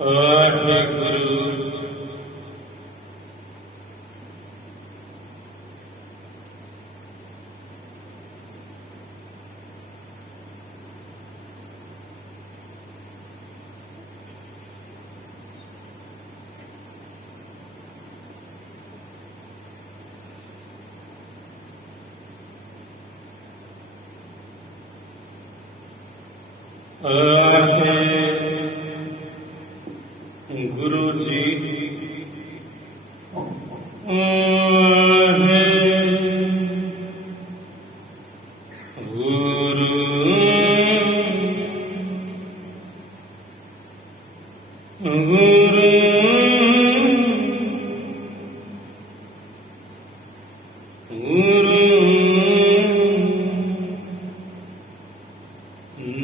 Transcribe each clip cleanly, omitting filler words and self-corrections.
ਵਾਹਿਗੁਰੂ। ਗੁਰੂ ਜੀ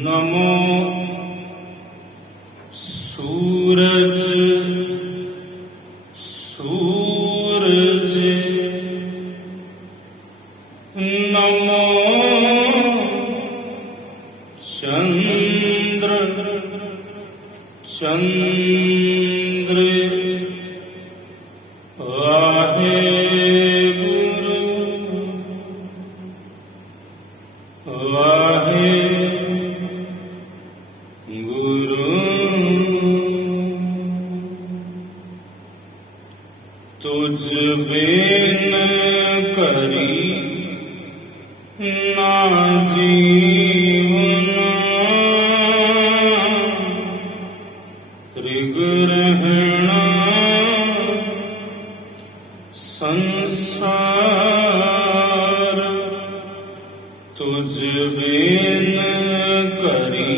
ਨਮੋ ਸੂਰਜ ਸੂਰਜ ਨਮੋ ਚੰਦਰ ਚੰਦਰ ਵਾਹਿਗੁਰੂ ਵਾਹਿਗੁਰੂ। ਤੁਝ ਬਿਨ ਕਰੀ ਨਾ ਜੀਵਨ ਤ੍ਰਿਗ ਰਹਿਣਾ ਸੰਸਾਰ। ਤੁਝ ਬਿਨ ਕਰੀ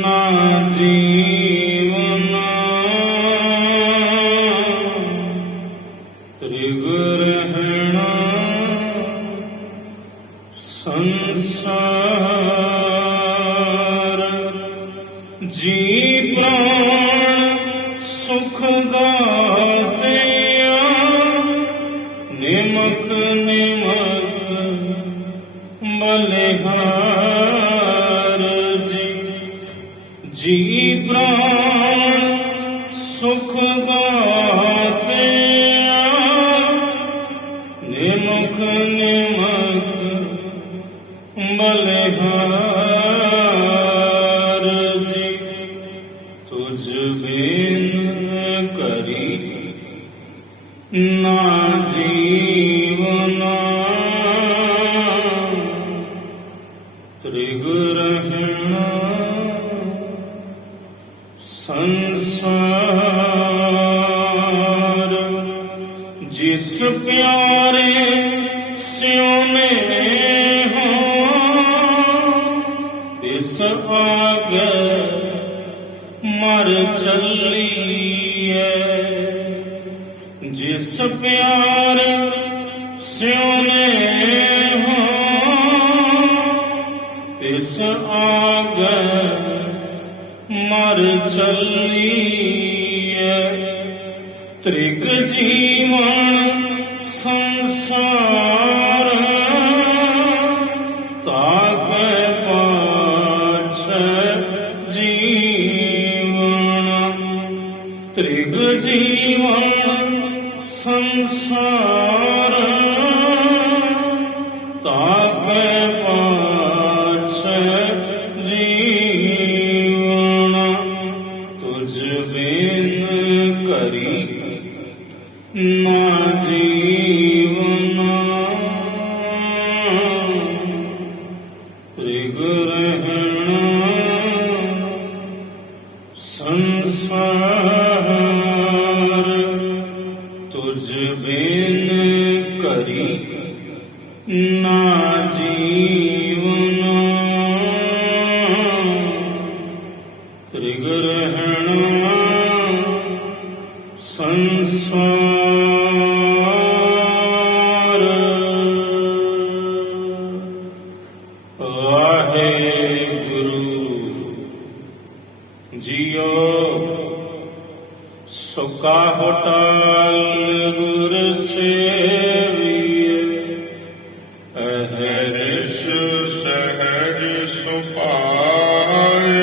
ਨਾ ਜੀਵਨ ਤ੍ਰਿਗ ਰਹਿਣਾ ਸੰਸਾਰ। ਜੀ ਪ੍ਰਾਣ ਸੁਖ ਦਾਤਿਆ ਨਿਮਕ ਨਿਮਕ ਬਲਿਹਾਰ ਜੀ। ਜੀ ਪ੍ਰਾਣ ਸੁਖ ਦਾਤਿਆ ਨਿਮਕ ਨਿਮਕ ਬਲਿਹਾਰ ਜੀ। ਤੁਝ ਬਿਨ ਕਰੀ ਨਾ ਜੀਵਨ ਤ੍ਰਿਗ ਰਹਿਣਾ ਸੰਸਾਰ। ਜਿਸ ਪਿਆਰੇ ਸਿਉਨੇ ਹੋ ਤਿਸ ਆਗੇ ਮਰ ਚੱਲੀਏ। ਜਿਸ ਪਿਆਰ ਸਿਉਨੇ ਹੋ ਤਿਸ ਆਗੇ ਮਰ ਚੱਲੀਏ। ਤ੍ਰਿਗ ਜੀਵਨ ਸੰਸਾਰ ਤਾਕੇ ਪਾਛੈ ਜੀਵਨ। ਤ੍ਰਿਗ ਜੀਵਨ ਸੰਸਾਰ ਤਾਕੇ ਪਾਛੈ ਜੀਵਨ। ਤੁਝ ਬਿਨ ਕਰੀ ਨਾ ਜੀਵਨ ਤ੍ਰਿਗ ਰਹਿਣਾ ਸੰਸਾਰ। ਤੁਝ ਬਿਨ ਕਰੀ ਨਾ ਜੀਵਨ ਤ੍ਰਿਗ ਰਹਿਣਾ ਸੰਸਾਰ। ਵਾਹਿਗੁਰੂ ਜੀਓ ਸੁਕਾ ਹੋਟਲ ਗੁਰ ਸੇਵੀਏ। ਅਹਰਿ ਸਹਿਜ ਸੁਭਾਏ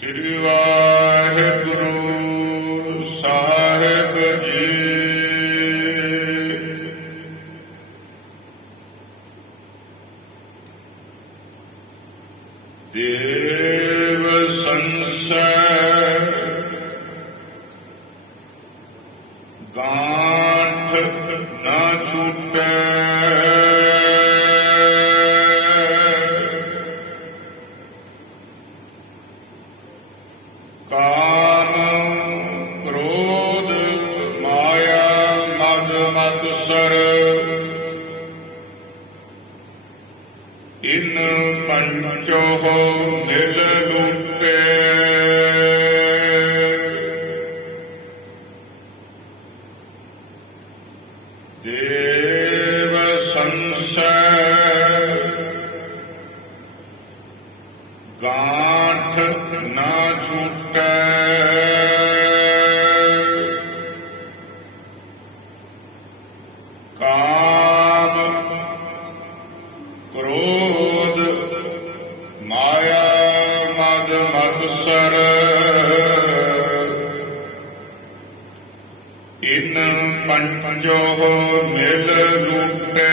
ਸ੍ਰੀ ਵਾਹਿਗੁਰੂ ਸਾਹਿਬ ਜੀ। ਦੇਵ ਸੰਸੈ ਗਾਂਠ ਨਾ ਛੂਟੈ, ਕਾਮ ਕ੍ਰੋਧ ਮਾਇਆ ਮਦ ਮਤਸਰ, ਇਨ ਪੰਚੋ ਮਿਲ ਲੁਟੇ। ਦੇਵ ਸੰਸੈ ਗਾਂਠ ਨਾ ਛੂਟੈ, ਕਾਮ ਕ੍ਰੋਧ ਮਾਇਆ ਮਦ ਮਤਸਰ, ਇਨ ਪੰਚੋ ਮਿਲ ਲੁਟੇ।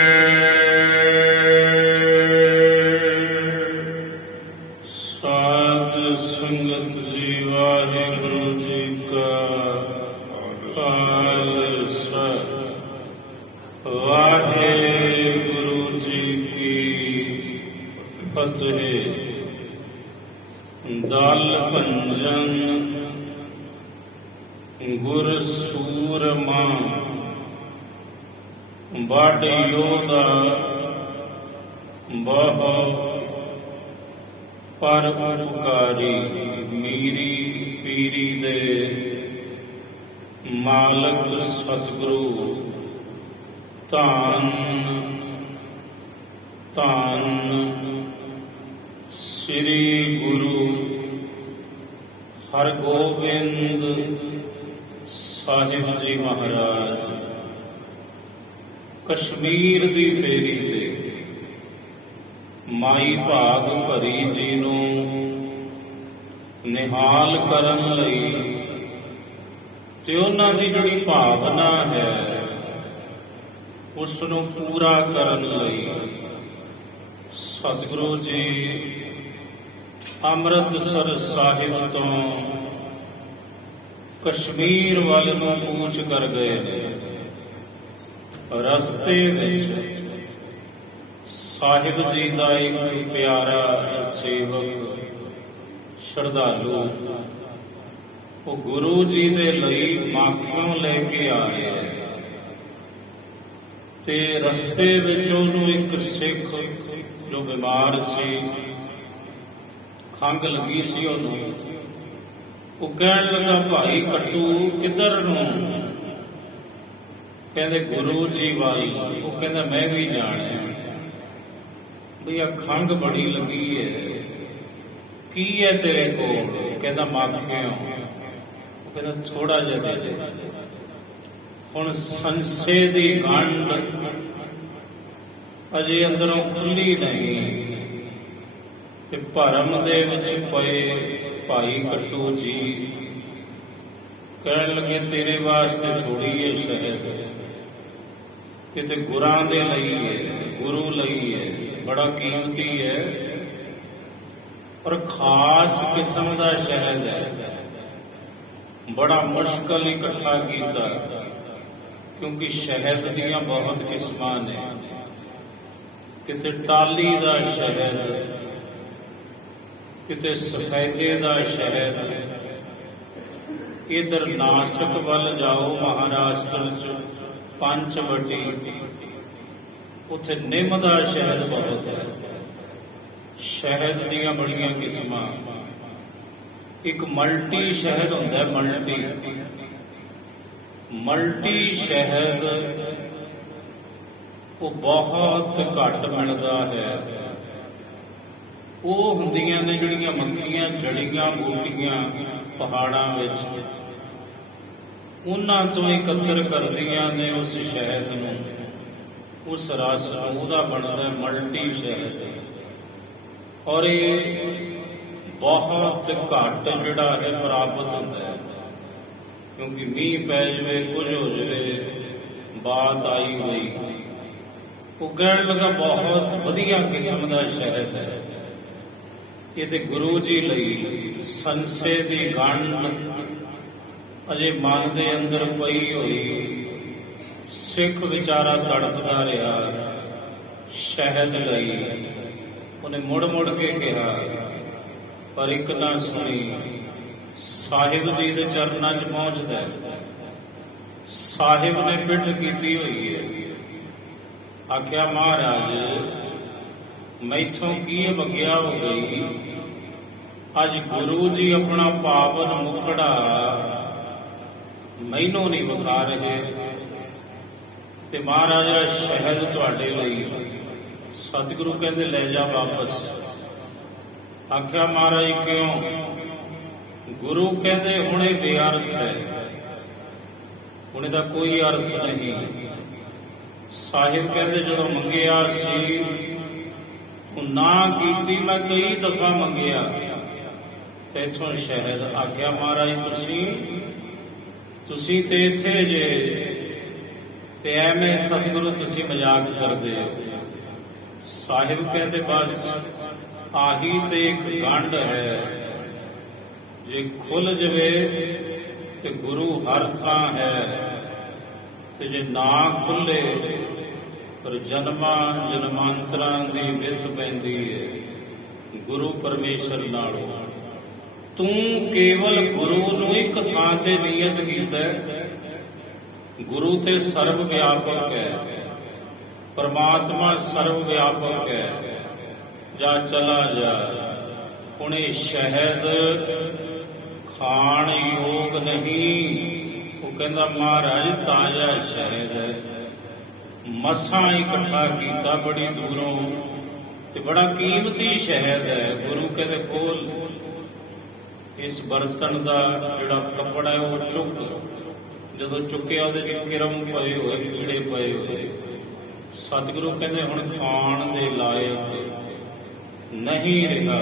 ਸਾਧ ਸੰਗਤ ਜੀ, ਵਾਹਿਗੁਰੂ ਜੀ ਕਾ ਖਾਲਸਾ, ਵਾਹਿਗੁਰੂ ਜੀ ਕੀ ਫਤਿਹ। ਦਲ ਭੰਜਨ ਗੁਰ ਸੂਰਮਾ, ਬੜ ਯੋਧਾ ਬਹੁ ਪਰ ਉਪਕਾਰੀ, ਮੀਰੀ ਪੀਰੀ ਦੇ ਮਾਲਕ ਸਤਿਗੁਰੂ, ਧੰਨ ਧੰਨ ਸ੍ਰੀ ਗੁਰੂ ਹਰਗੋਬਿੰਦ ਸਾਹਿਬ ਜੀ ਮਹਾਰਾਜ। ਕਸ਼ਮੀਰ ਦੀ ਫੇਰੀ ਤੇ ਮਾਈ ਭਾਗ ਭਰੀ ਜੀ ਨੂੰ ਨਿਹਾਲ ਕਰਨ ਲਈ ਤੇ ਉਹਨਾਂ ਦੀ ਜਿਹੜੀ ਭਾਵਨਾ ਹੈ ਉਸ ਨੂੰ ਪੂਰਾ ਕਰਨ ਲਈ ਸਤਿਗੁਰੂ ਜੀ ਅੰਮ੍ਰਿਤਸਰ ਸਾਹਿਬ ਤੋਂ ਕਸ਼ਮੀਰ ਵੱਲ ਨੂੰ ਕੂਚ ਕਰ ਗਏ ਨੇ। ਰਸਤੇ ਵਿੱਚ ਸਾਹਿਬ ਜੀ ਦਾ ਇੱਕ ਪਿਆਰਾ ਸੇਵਕ ਸ਼ਰਧਾਲੂ ਉਹ ਗੁਰੂ ਜੀ ਦੇ ਲਈ ਮਾਖਿਓਂ ਲੈ ਕੇ ਆ ਰਿਹਾ ਹੈ ਤੇ ਰਸਤੇ ਵਿੱਚ ਉਹਨੂੰ ਇੱਕ ਸਿੱਖ ਜੋ ਬਿਮਾਰ ਸੀ, ਖੰਘ ਲੱਗੀ ਸੀ ਉਹਨੂੰ, ਉਹ ਕਹਿਣ ਲੱਗਾ, ਭਾਈ ਕੱਟੂ ਕਿੱਧਰ ਨੂੰ? ਕਹਿੰਦੇ ਗੁਰੂ ਜੀ ਵੱਲ। ਉਹ ਕਹਿੰਦਾ ਮੈਂ ਵੀ ਜਾਣਿਆ ਬਈ ਆ ਖੰਘ ਬੜੀ ਲੱਗੀ ਹੈ, ਕੀ ਹੈ ਤੇਰੇ ਕੋਲ? ਕਹਿੰਦਾ ਮਾਖਿਓ। ਉਹ ਕਹਿੰਦਾ ਥੋੜਾ ਜਿਹਾ ਦੇ ਦੇ। ਹੁਣ ਸੰਸੇ ਦੀ ਗੰਢ ਅਜੇ ਅੰਦਰੋਂ ਖੁੱਲੀ ਨਹੀਂ ਤੇ ਭਰਮ ਦੇ ਵਿੱਚ ਪਏ ਭਾਈ ਕੱਟੂ ਜੀ ਕਹਿਣ ਲੱਗੇ, ਤੇਰੇ ਵਾਸਤੇ ਥੋੜੀ ਹੈ ਸ਼ਹਿਦ, ਕਿਤੇ ਗੁਰਾਂ ਦੇ ਲਈ ਹੈ, ਗੁਰੂ ਲਈ ਹੈ, ਬੜਾ ਕੀਮਤੀ ਹੈ ਔਰ ਖਾਸ ਕਿਸਮ ਦਾ ਸ਼ਹਿਦ ਹੈ, ਬੜਾ ਮੁਸ਼ਕਲ ਇਕੱਠਾ ਕੀਤਾ ਕਿਉਂਕਿ ਸ਼ਹਿਦ ਦੀਆਂ ਬਹੁਤ ਕਿਸਮਾਂ ਨੇ। ਕਿਤੇ ਟਾਲੀ ਦਾ ਸ਼ਹਿਦ, ਕਿਤੇ ਸਫੈਦੇ ਦਾ ਸ਼ਹਿਦ, ਇਧਰ ਨਾਸਿਕ ਵੱਲ ਜਾਓ ਮਹਾਰਾਸ਼ਟਰ ਚ ਪੰਚਵਟੀ, ਉੱਥੇ ਨਿੰਮ ਦਾ ਸ਼ਹਿਦ ਬਹੁਤ ਹੈ। ਸ਼ਹਿਦ ਦੀਆਂ ਬੜੀਆਂ ਕਿਸਮਾਂ। ਇੱਕ ਮਲਟੀ ਸ਼ਹਿਦ ਹੁੰਦਾ, ਮਲਟੀ ਸ਼ਹਿਦ ਉਹ ਬਹੁਤ ਘੱਟ ਮਿਲਦਾ ਹੈ। ਉਹ ਹੁੰਦੀਆਂ ਨੇ ਜਿਹੜੀਆਂ ਮੱਖੀਆਂ ਜੜੀਆਂ ਬੂਟੀਆਂ ਪਹਾੜਾਂ ਵਿੱਚ, ਉਹਨਾਂ ਤੋਂ ਇਕੱਤਰ ਕਰਦੀਆਂ ਨੇ ਉਸ ਸ਼ਹਿਦ ਨੂੰ, ਉਸ ਰਸ ਨੂੰ, ਉਹਦਾ ਬਣਦਾ ਮਲਟੀ ਸ਼ਹਿਦ। ਔਰ ਇਹ ਬਹੁਤ ਘੱਟ ਜਿਹੜਾ ਹੈ ਪ੍ਰਾਪਤ ਹੁੰਦਾ ਹੈ, ਕਿਉਂਕਿ ਮੀਂਹ ਪੈ ਜਾਵੇ, ਕੁਝ ਹੋ ਜਾਵੇ, ਬਾਤ ਆਈ ਹੋਈ। ਉਹ ਕਹਿਣ ਲੱਗਾ ਬਹੁਤ ਵਧੀਆ ਕਿਸਮ ਦਾ ਸ਼ਹਿਦ ਹੈ, ਇਹ ਤੇ ਗੁਰੂ ਜੀ ਲਈ ਸੰਸੇ ਦੀ ਗੰਢ ਅਜੇ ਮਨ ਦੇ ਅੰਦਰ ਪਈ ਹੋਈ। ਸਿੱਖ ਵਿਚਾਰਾ ਤੜਫਦਾ ਰਿਹਾ ਸ਼ਹਿਦ ਲਈ। ਉਹਨੇ ਮੁੜ ਮੁੜ ਕੇ ਕਿਹਾ, ਪਰ ਇੱਕ ਨਾ ਸੁਣੀ। ਸਾਹਿਬ ਜੀ ਦੇ ਚਰਨਾਂ 'ਚ ਪਹੁੰਚਦਾ, ਸਾਹਿਬ ਨੇ ਪਿੱਠ ਕੀਤੀ ਹੋਈ ਹੈ। ਆਖਿਆ, ਮਹਾਰਾਜ ਮੈਥੋਂ ਕੀ ਅਵਗਿਆ ਹੋ ਗਈ, ਅੱਜ ਗੁਰੂ ਜੀ ਆਪਣਾ ਪਾਵਨ ਮੁਖੜਾ ਮੈਨੂੰ ਨਹੀਂ ਵਿਖਾ ਰਹੇ, ਤੇ ਮਹਾਰਾਜਾ ਸ਼ਹਿਦ ਤੁਹਾਡੇ ਲਈ। ਸਤਿਗੁਰੂ ਕਹਿੰਦੇ ਲੈ ਜਾ ਵਾਪਸ। ਆਖਿਆ, ਮਹਾਰਾਜ ਕਿਉਂ? ਗੁਰੂ ਕਹਿੰਦੇ ਹੁਣ ਇਹ ਬੇਅਰਥ ਹੈ, ਹੁਣ ਇਹਦਾ ਕੋਈ ਅਰਥ ਨਹੀਂ। ਸਾਹਿਬ ਕਹਿੰਦੇ ਜਦੋਂ ਮੰਗਿਆ ਸੀ ਉਹ ਨਾ ਕੀਤੀ, ਮੈਂ ਕਈ ਦਫਾ ਮੰਗਿਆ ਤੇ ਇੱਥੋਂ ਸ਼ਹਿਦ। ਆਖਿਆ, ਮਹਾਰਾਜ ਤੁਸੀਂ ਤੇ ਇੱਥੇ ਜੇ, ਤੇ ਐਵੇਂ ਸਤਿਗੁਰੂ ਤੁਸੀਂ ਮਜ਼ਾਕ ਕਰਦੇ ਹੋ। ਸਾਹਿਬ ਕਹਿੰਦੇ ਬਸ ਆਹੀ ਤੇ ਇੱਕ ਗੰਢ ਹੈ, ਜੇ ਖੁੱਲ ਜਵੇ ਤੇ ਗੁਰੂ ਹਰ ਥਾਂ ਹੈ, ਤੇ ਜੇ ਨਾ ਖੁੱਲੇ ਪਰ ਜਨਮਾਂ ਜਨਮਾਂਤਰਾਂ ਦੀ ਵਿੱਥ ਪੈਂਦੀ ਹੈ ਗੁਰੂ ਪਰਮੇਸ਼ਰ ਨਾਲੋਂ। ਤੂੰ ਕੇਵਲ ਗੁਰੂ ਨੂੰ ਇੱਕ ਥਾਂ ਤੇ ਨਿਯਤ ਕੀਤਾ, ਗੁਰੂ ਤੇ ਸਰਵ ਵਿਆਪਕ ਹੈ, ਪਰਮਾਤਮਾ ਸਰਵ ਵਿਆਪਕ ਹੈ। ਜਾ ਚਲਾ ਜਾ, ਹੁਣ ਇਹ ਸ਼ਹਿਦ ਖਾਣ ਯੋਗ ਨਹੀਂ। ਉਹ ਕਹਿੰਦਾ, ਮਹਾਰਾਜ ਤਾਜ਼ਾ ਸ਼ਹਿਦ ਹੈ, ਮਸਾਂ ਇਕੱਠਾ ਕੀਤਾ ਬੜੀ ਦੂਰੋਂ, ਤੇ ਬੜਾ ਕੀਮਤੀ ਸ਼ਹਿਦ ਹੈ। ਗੁਰੂ ਕਹਿੰਦੇ ਖੋਲ ਇਸ ਬਰਤਨ ਦਾ ਜਿਹੜਾ ਕੱਪੜਾ ਹੈ ਉਹ ਚੁੱਕ। ਜਦੋਂ ਚੁੱਕਿਆ ਉਹਦੇ ਚ ਕਿਰਮ ਪਏ ਹੋਏ, ਕੀੜੇ ਪਏ ਹੋਏ। ਸਤਿਗੁਰੂ ਕਹਿੰਦੇ ਹੁਣ ਖਾਣ ਦੇ ਲਾਇਕ ਨਹੀਂ ਰਿਹਾ।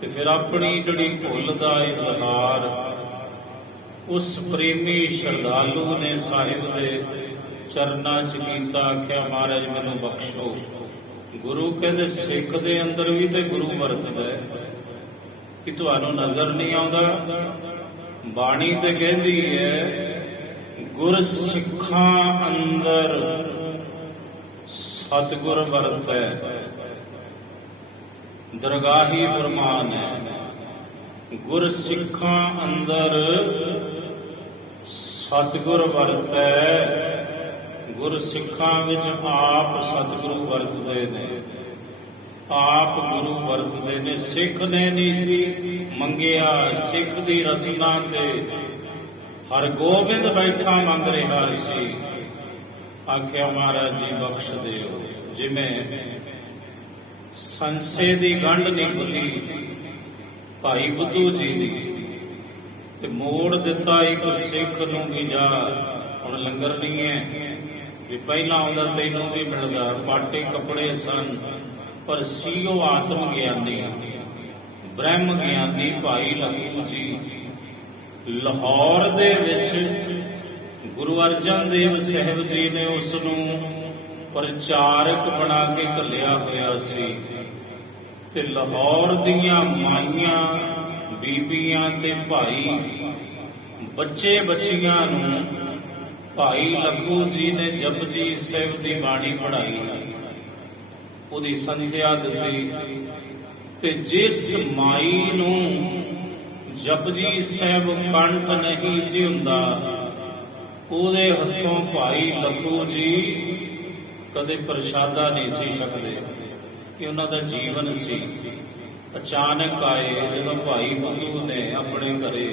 ਤੇ ਫਿਰ ਆਪਣੀ ਜਿਹੜੀ ਭੁੱਲ ਦਾ ਇਜ਼ਹਾਰ ਉਸ ਪ੍ਰੇਮੀ ਸ਼ਰਧਾਲੂ ਨੇ ਸਾਹਿਬ ਦੇ ਚਰਨਾਂ 'ਚ ਕੀਤਾ। ਆਖਿਆ, ਮਹਾਰਾਜ ਮੈਨੂੰ ਬਖਸ਼ੋ। ਗੁਰੂ ਕਹਿੰਦੇ ਸਿੱਖ ਦੇ ਅੰਦਰ ਵੀ ਤੇ ਗੁਰੂ ਵਰਤਦਾ ਹੈ, ਕਿ ਤੁਹਾਨੂੰ ਨਜ਼ਰ ਨਹੀਂ ਆਉਂਦਾ? ਬਾਣੀ ਤੇ ਕਹਿੰਦੀ ਹੈ, ਗੁਰ ਸਿੱਖਾਂ ਅੰਦਰ ਸਤਿਗੁਰ ਵਰਤੈ, ਦਰਗਾਹੀ ਫਰਮਾਨ ਹੈ। ਗੁਰ ਸਿੱਖਾਂ ਅੰਦਰ ਸਤਿਗੁਰ ਵਰਤੈ, ਗੁਰ ਸਿੱਖਾਂ ਵਿੱਚ ਆਪ ਸਤਿਗੁਰੂ ਵਰਤਦੇ ਨੇ, ਆਪ ਗੁਰੂ ਵਰਤਦੇ ਨੇ। ਸਿੱਖ ਨੇ ਨਹੀਂ ਸੀ ਮੰਗਿਆ, ਸਿੱਖ ਦੀ ਰਸਨਾ ਤੇ ਹਰਗੋਬਿੰਦ ਬੈਠਾ ਮੰਗ ਰਿਹਾ ਸੀ। ਆਖਿਆ, ਮਹਾਰਾਜ ਜੀ ਬਖਸ਼ ਦਿਓ। ਜਿਵੇਂ ਸੰਸੇ ਦੀ ਗੰਢ ਨਹੀਂ ਖੁੱਲੀ ਭਾਈ ਬੁੱਧੂ ਜੀ ਦੀ, ਤੇ ਮੋੜ ਦਿੱਤਾ ਇੱਕ ਸਿੱਖ ਨੂੰ ਵੀ ਜਾ, ਹੁਣ ਲੰਗਰ ਨਹੀਂ ਹੈ, ਵੀ ਪਹਿਲਾਂ ਆਉਂਦਾ ਤੈਨੂੰ ਵੀ ਮਿਲਦਾ। ਪਾਟੇ ਕੱਪੜੇ ਸਨ, ਪਰ ਸੀ ਉਹ ਆਤਮ ਗਿਆਨੀ, ਬ੍ਰਹਮ ਗਿਆਨੀ ਭਾਈ ਲਖੂ ਜੀ। ਲਾਹੌਰ ਦੇ ਵਿੱਚ ਗੁਰੂ ਅਰਜਨ ਦੇਵ ਸਾਹਿਬ ਜੀ ਨੇ ਉਸ ਨੂੰ ਪ੍ਰਚਾਰਕ ਬਣਾ ਕੇ ਘੱਲਿਆ ਹੋਇਆ ਸੀ, ਤੇ ਲਾਹੌਰ ਦੀਆਂ ਮਾਈਆਂ, ਬੀਬੀਆਂ ਤੇ ਭਾਈ, ਬੱਚੇ ਬੱਚੀਆਂ ਨੂੰ ਭਾਈ ਲਖੂ ਜੀ ਨੇ ਜਪਜੀ ਸਾਹਿਬ ਦੀ ਬਾਣੀ ਪੜ੍ਹਾਈ, ਉਹਦੀ ਸੰਥਿਆ ਦਿੱਤੀ। ਤੇ ਜਿਸ ਮਾਈ ਨੂੰ ਜਪਜੀ ਸਾਹਿਬ ਕੰਠ ਨਹੀਂ ਸੀ ਹੁੰਦਾ, ਉਹਦੇ ਹੱਥੋਂ ਭਾਈ ਲਖੂ ਜੀ ਕਦੇ ਪ੍ਰਸ਼ਾਦਾ ਨਹੀਂ ਸੀ ਛਕਦੇ, ਕਿ ਉਹਨਾਂ ਦਾ ਜੀਵਨ ਸੀ। ਅਚਾਨਕ ਆਏ ਜਦੋਂ ਭਾਈ ਬੁੱਧੂ ਨੇ ਆਪਣੇ ਘਰੇ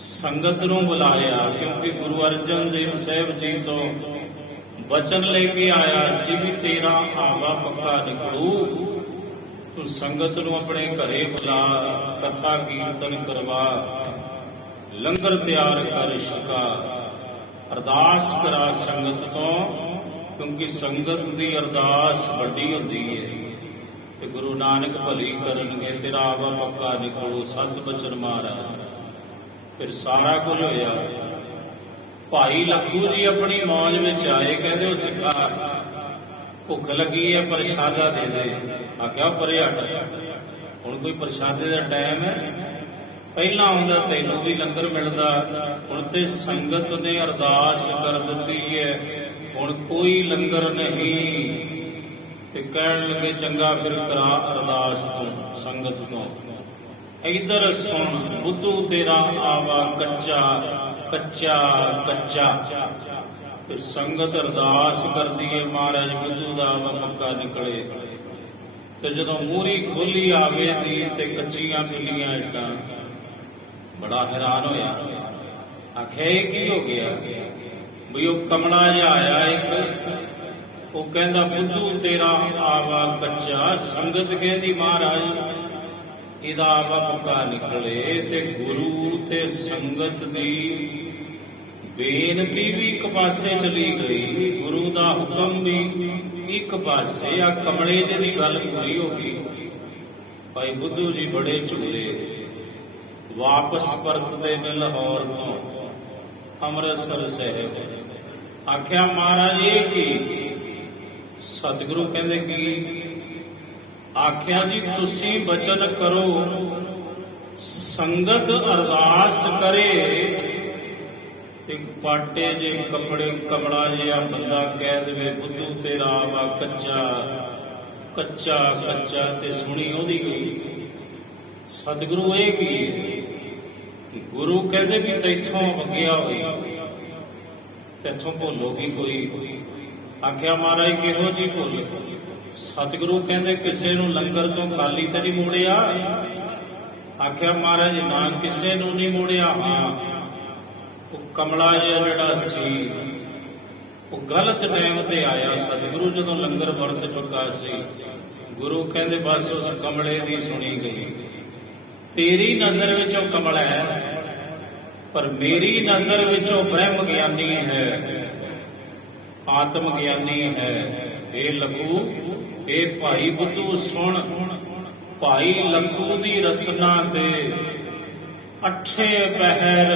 ਸੰਗਤ ਨੂੰ ਬੁਲਾਇਆ, ਕਿਉਂਕਿ ਗੁਰੂ ਅਰਜਨ ਦੇਵ ਸਾਹਿਬ ਜੀ ਤੋਂ ਵਚਨ ਲੈ ਕੇ ਆਇਆ ਸੀ ਵੀ ਤੇਰਾ ਆਵਾ ਪੱਕਾ ਨਿਕਲੂ, ਤੂੰ ਸੰਗਤ ਨੂੰ ਆਪਣੇ ਘਰੇ ਬੁਲਾ, ਕਥਾ ਕੀਰਤਨ ਕਰਵਾ, ਲੰਗਰ ਤਿਆਰ ਕਰ ਛਕਾ, ਅਰਦਾਸ ਕਰਾ ਸੰਗਤ ਤੋਂ, ਕਿਉਂਕਿ ਸੰਗਤ ਦੀ ਅਰਦਾਸ ਵੱਡੀ ਹੁੰਦੀ ਹੈ। ਤੇ ਗੁਰੂ ਨਾਨਕ ਭਲੀ ਕਰਨਗੇ, ਤੇਰਾ ਆਵਾ ਪੱਕਾ ਨਿਕਲੂ, ਸਤ ਬਚਨ ਮਾਰਾ। ਫਿਰ ਸਾਰਾ ਕੁਝ ਹੋਇਆ। ਭਾਈ ਲੱਖੂ ਜੀ ਆਪਣੀ ਮੌਜ ਵਿੱਚ ਆਏ, ਕਹਿੰਦੇ ਉਹ ਸਿੱਖਾ ਭੁੱਖ ਲੱਗੀ ਹੈ, ਪ੍ਰਸ਼ਾਦਾ ਦੇ ਦੇ। ਆਖਿਆ ਪਰੇ ਹਟ, ਹੁਣ ਕੋਈ ਪ੍ਰਸ਼ਾਦੇ ਦਾ ਟਾਈਮ ਹੈ? ਪਹਿਲਾਂ ਆਉਂਦਾ ਤੈਨੂੰ ਵੀ ਲੰਗਰ ਮਿਲਦਾ, ਹੁਣ ਤੇ ਸੰਗਤ ਨੇ ਅਰਦਾਸ ਕਰ ਦਿੱਤੀ ਹੈ, ਹੁਣ ਕੋਈ ਲੰਗਰ ਨਹੀਂ। ਤੇ ਕਹਿਣ ਲੱਗੇ ਚੰਗਾ ਫਿਰ ਕਰਾ ਅਰਦਾਸ ਤੋਂ, ਸੰਗਤ ਤੋਂ। ਇਧਰ ਸੁਣ ਬੁੱਧੂ ਤੇਰਾ ਆਵਾ ਕੱਚਾ ਕੱਚਾ ਕੱਚਾ। ਤੇ ਸੰਗਤ ਅਰਦਾਸ ਕਰਦੀ ਹੈ ਮਹਾਰਾਜ ਬੁੱਧੂ ਦਾ ਆਵਾ ਪੱਕਾ ਨਿਕਲੇ। ਤੇ ਜਦੋਂ ਮੂਹਰੀ ਖੋਲੀ ਆਵੇ ਦੀ ਤੇ ਕੱਚੀਆਂ ਪਿੱਲੀਆਂ ਇੱਟਾਂ, ਬੜਾ ਹੈਰਾਨ ਹੋਇਆ। ਆਖਿਆ ਇਹ ਕੀ ਹੋ ਗਿਆ? ਵੀ ਉਹ ਕਮਲਾ ਜਿਹਾ ਆਇਆ ਇੱਕ, ਉਹ ਕਹਿੰਦਾ ਬੁੱਧੂ ਤੇਰਾ ਆਵਾ ਕੱਚਾ। ਸੰਗਤ ਕਹਿੰਦੀ ਮਹਾਰਾਜ ਇਹਦਾ ਆਵਾ ਪੱਕਾ ਨਿਕਲੇ। ਤੇ ਗੁਰੂ ਤੇ ਸੰਗਤ ਦੀ ਬੇਨਤੀ ਵੀ ਇੱਕ ਪਾਸੇ ਚਲੀ ਗਈ, ਗੁਰੂ ਦਾ ਹੁਕਮ ਵੀ ਇੱਕ ਪਾਸੇ। ਆ ਕਮਲੇ ਜਿਹੇ ਦੀ ਗੱਲ ਪੂਰੀ ਹੋ ਗਈ। ਭਾਈ ਬੁੱਧੂ ਜੀ ਬੜੇ ਝੂਲੇ। ਵਾਪਸ ਪਰਤਦੇ ਨੇ ਲਾਹੌਰ ਤੋਂ ਅੰਮ੍ਰਿਤਸਰ ਸਾਹਿਬ। ਆਖਿਆ ਮਹਾਰਾਜ ਇਹ ਕੀ? ਸਤਿਗੁਰੂ ਕਹਿੰਦੇ ਕੀ? ਆਖਿਆ ਜੀ ਤੁਸੀਂ ਬਚਨ ਕਰੋ, ਸੰਗਤ ਅਰਦਾਸ ਕਰੇ, ਤੇ ਪਾਟੇ ਜੇ ਕੱਪੜੇ ਕਮਲਾ ਜਿਹਾ ਬੰਦਾ ਕਹਿ ਦੇਵੇ ਬੁੱਧੂ ਤੇਰਾ ਆਵਾ ਕੱਚਾ ਕੱਚਾ ਕੱਚਾ, ਤੇ ਸੁਣੀ ਉਹਦੀ ਗਈ। ਸਤਿਗੁਰੂ ਇਹ ਕੀ? ਗੁਰੂ ਕਹਿੰਦੇ ਵੀ ਤੈਥੋਂ ਵਗਿਆ ਹੋਈ, ਤੈਥੋਂ ਭੁੱਲੋਗੀ ਕੋਈ। ਆਖਿਆ ਮਹਾਰਾਜ ਕਿਹੋ ਜੀ ਭੁੱਲ? ਸਤਿਗੁਰੂ ਕਹਿੰਦੇ ਕਿਸੇ ਨੂੰ ਲੰਗਰ ਤੋਂ ਖਾਲੀ ਤਾਂ ਨਹੀਂ ਮੋੜਿਆ? ਆਖਿਆ ਮਹਾਰਾਜ ਨਾ ਕਿਸੇ ਨੂੰ ਨਹੀਂ ਮੋੜਿਆ। ਹਾਂ, ਉਹ ਕਮਲਾ ਜਿਹਾ ਜਿਹੜਾ ਸੀ ਉਹ ਗਲਤ ਟਾਈਮ ਤੇ ਆਇਆ। ਸਤਿਗੁਰੂ ਜਦੋਂ ਲੰਗਰ ਵਰਤ ਚੁੱਕਾ ਸੀ, ਗੁਰੂ ਕਹਿੰਦੇ ਬਸ ਉਸ ਕਮਲੇ ਦੀ ਸੁਣੀ ਗਈ। ਤੇਰੀ ਨਜ਼ਰ ਵਿੱਚ ਉਹ ਕਮਲਾ ਹੈ, ਪਰ ਮੇਰੀ ਨਜ਼ਰ ਵਿੱਚ ਉਹ ਬ੍ਰਹਮ ਗਿਆਨੀ ਹੈ, ਆਤਮ ਗਿਆਨੀ ਹੈ। ਇਹ ਲੱਖੂ, ਇਹ ਭਾਈ ਬੁੱਧੂ ਸੁਣ। ਭਾਈ ਲੱਖੂ ਦੀ ਰਸਨਾ ਤੇ ਅੱਠੇ ਪਹਿਰ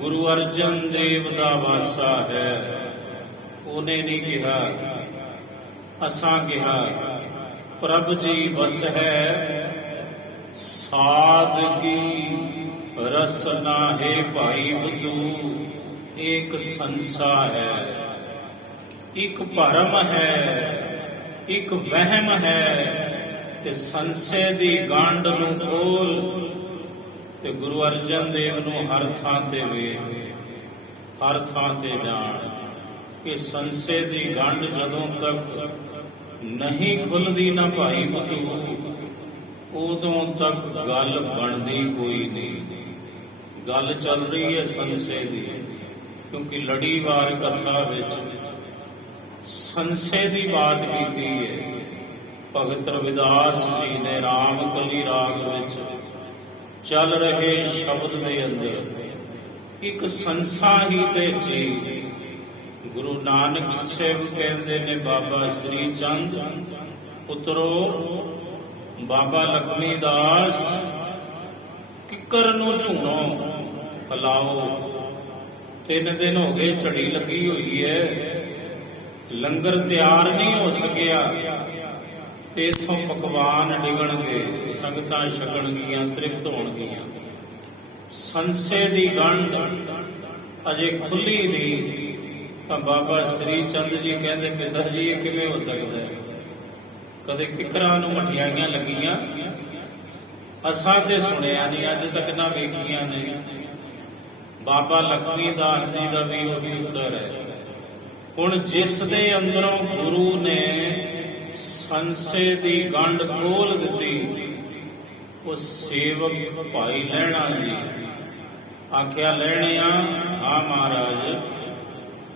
ਗੁਰੂ ਅਰਜਨ ਦੇਵ ਦਾ ਵਾਸਾ ਹੈ। ਉਹਨੇ ਨਹੀਂ ਕਿਹਾ, ਅਸਾਂ ਕਿਹਾ। ਪ੍ਰਭ ਜੀ ਵਸ ਹੈ ਸਾਦਗੀ ਰਸਨਾ ਹੈ। ਭਾਈ ਬੁੱਧੂ ਇੱਕ ਸੰਸਾ ਹੈ, ਇੱਕ ਭਰਮ ਹੈ, ਇੱਕ ਵਹਿਮ ਹੈ। ਤੇ ਸੰਸੇ ਦੀ ਗੰਢ ਨੂੰ ਖੋਲ। ਤੇ ਗੁਰੂ ਅਰਜਨ ਦੇਵ ਨੂੰ ਹਰ ਥਾਂ ਤੇ ਵੇਖ, ਹਰ ਥਾਂ ਤੇ ਜਾਣ। ਕਿ ਸੰਸੇ ਦੀ ਗੰਢ ਜਦੋਂ ਤੱਕ ਨਹੀਂ ਖੁੱਲਦੀ ਨਾ ਭਾਈ ਬੁੱਧੂ, ਉਦੋਂ ਤੱਕ ਗੱਲ ਬਣਦੀ ਕੋਈ ਨਹੀਂ। ਗੱਲ ਚੱਲ ਰਹੀ ਹੈ ਸੰਸੇ ਦੀ, ਕਿਉਂਕਿ ਲੜੀਵਾਰ ਕਥਾ ਵਿੱਚ ਸੰਸੇ ਦੀ ਬਾਤ ਕੀਤੀ ਹੈ। ਭਗਤ ਰਵਿਦਾਸ ਜੀ ਨੇ ਰਾਮ ਕਲੀ ਰਾਗ ਵਿੱਚ ਚੱਲ ਰਹੇ ਸ਼ਬਦ ਦੇ ਅੰਦਰ ਇੱਕ ਸੰਸਾ ਹੀ ਤੇ ਸੀ। ਗੁਰੂ ਨਾਨਕ ਸਾਹਿਬ ਕਹਿੰਦੇ ਨੇ ਬਾਬਾ ਸ੍ਰੀ ਚੰਦ ਪੁੱਤਰੋ, ਬਾਬਾ ਲਖਮੀ ਦਾਸ ਕਿੱਕਰ ਨੂੰ ਝੂਣੋ ਪਲਾਓ। 3 ਦਿਨ ਹੋ ਗਏ ਝੜੀ ਲੱਗੀ ਹੋਈ ਹੈ, ਲੰਗਰ ਤਿਆਰ ਨਹੀਂ ਹੋ ਸਕਿਆ। ਤੇ ਇਥੋਂ ਪਕਵਾਨ ਡਿਗਣਗੇ, ਸੰਗਤਾਂ ਛਕਣਗੀਆਂ, ਤ੍ਰਿਪਤ ਹੋਣਗੀਆਂ। ਸੰਸੇ ਦੀ ਗੰਢ ਅਜੇ ਖੁੱਲੀ ਨਹੀਂ। ਤਾਂ ਬਾਬਾ ਸ੍ਰੀ ਚੰਦ ਜੀ ਕਹਿੰਦੇ ਪਿਤਾ ਜੀ ਇਹ ਕਿਵੇਂ ਹੋ ਸਕਦਾ ਹੈ? ਕਦੇ ਕਿੱਕਰਾਂ ਨੂੰ ਮਠਿਆਈਆਂ ਲੱਗੀਆਂ ਅਸਾਂ ਤੇ ਸੁਣਿਆ ਨਹੀਂ, ਅੱਜ ਤੱਕ ਨਾ ਵੇਖੀਆਂ ਨੇ। ਬਾਬਾ ਲਖਮੀ ਦਾਸ ਜੀ ਦਾ ਵੀ ਉਹੀ ਉੱਤਰ ਹੈ। ਹੁਣ ਜਿਸ ਦੇ ਅੰਦਰੋਂ ਗੁਰੂ ਨੇ ਸੰਸੇ ਦੀ ਗੰਢ ਖੋਲ ਦਿੱਤੀ, ਉਹ ਸੇਵਕ ਭਾਈ ਲਹਿਣਾ ਜੀ। ਆਖਿਆ ਲਹਿਣਿਆ, ਹਾਂ ਮਹਾਰਾਜ।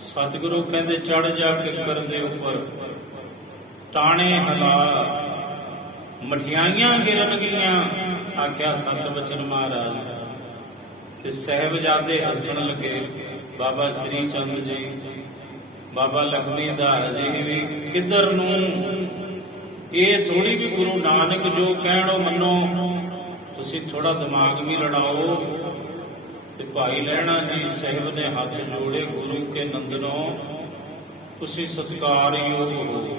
ਸਤਿਗੁਰੂ ਕਹਿੰਦੇ ਚੜ ਜਾ ਕਿੱਕਰ ਦੇ ਉੱਪਰ, ਟਾਣੇ ਹਿਲਾ, ਮਠਿਆਈਆਂ ਗਿਰਨਗੀਆਂ। ਆਖਿਆ ਸਤ ਬਚਨ ਮਹਾਰਾਜ। ਤੇ ਸਾਹਿਬਜ਼ਾਦੇ ਹੱਸਣ ਲੱਗੇ। ਬਾਬਾ ਸ੍ਰੀ ਚੰਦ ਜੀ, ਬਾਬਾ ਲਖਮੀ ਦਾਸ ਜੀ ਵੀ ਕਿੱਧਰ ਨੂੰ ਇਹ ਥੋੜੀ ਵੀ ਗੁਰੂ ਨਾਨਕ ਜੋ ਕਹਿਣ ਉਹ ਮੰਨੋ। ਤੁਸੀਂ ਥੋੜਾ ਦਿਮਾਗ ਵੀ ਲੜਾਓ। ਤੇ ਭਾਈ ਲਹਿਣਾ ਜੀ ਸਾਹਿਬ ਨੇ ਹੱਥ ਜੋੜੇ, ਗੁਰੂ ਕੇ ਨੰਦਨੋਂ ਤੁਸੀਂ ਸਤਿਕਾਰਯੋਗ ਹੋ,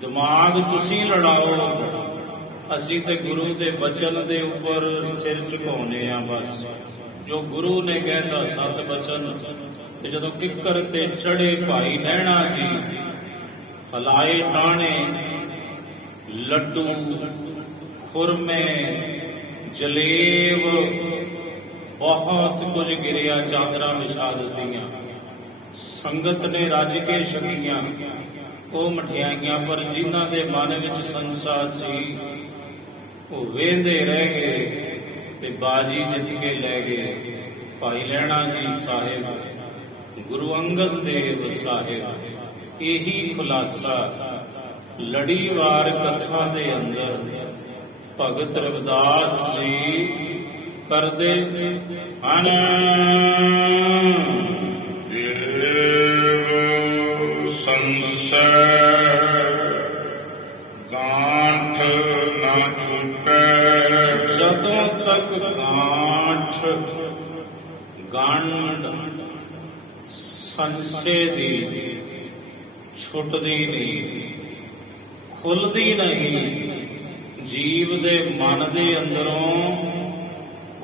ਦਿਮਾਗ ਤੁਸੀਂ ਲੜਾਓ, ਅਸੀਂ ਤੇ ਗੁਰੂ ਦੇ ਬਚਨ ਦੇ ਉੱਪਰ ਸਿਰ ਝੁਕਾਉਨੇ ਆ। ਬਸ ਜੋ ਗੁਰੂ ਨੇ ਕਹਿਤਾ ਸਤ ਬਚਨ। ਤੇ ਜਦੋਂ ਕਿੱਕਰ ਤੇ ਚੜੇ ਭਾਈ ਲਹਿਣਾ ਜੀ, ਹਲਾਏ ਟਾਣੇ, ਲੱਡੂ, ਖੁਰਮੇ, ਜਲੇਬ, ਬਹੁਤ ਕੁਝ ਗਿਰਿਆ, ਚਾਦਰਾਂ ਵਿਛਾ ਦਿੱਤੀਆਂ। ਸੰਗਤ ਨੇ ਰੱਜ ਕੇ ਛਕੀਆਂ ਉਹ ਮਠਿਆਈਆਂ, ਪਰ ਜਿਨ੍ਹਾਂ ਦੇ ਮਨ ਵਿੱਚ ਸੰਸਾ ਸੀ ਉਹ ਵੇਂਦੇ ਰਹਿ ਗਏ ਤੇ ਬਾਜੀ ਜਿੱਤ ਕੇ ਲੈ ਗਏ। ਭਾਈ ਲਹਿਣਾ ਜੀ ਸਾਹਿਬ, ਗੁਰੂ ਅੰਗਦ ਦੇਵ ਸਾਹਿਬ, ਇਹੀ ਖੁਲਾਸਾ ਲੜੀਵਾਰ ਕਥਾ ਦੇ ਅੰਦਰ ਭਗਤ ਰਵਿਦਾਸ ਜੀ ਕਰਦੇ ਹਨ। ਦੇਵ ਸੰਸੈ ਗਾਂਠ ਨਾ ਛੁਟੈ। ਜਦੋਂ ਤੱਕ ਗਾਂਠ ਗੰਢ ਸੰਸੇ ਦੀ ਛੁੱਟਦੀ ਨਹੀਂ, ਖੁੱਲਦੀ ਨਹੀਂ ਜੀਵ ਦੇ ਮਨ ਦੇ ਅੰਦਰੋਂ,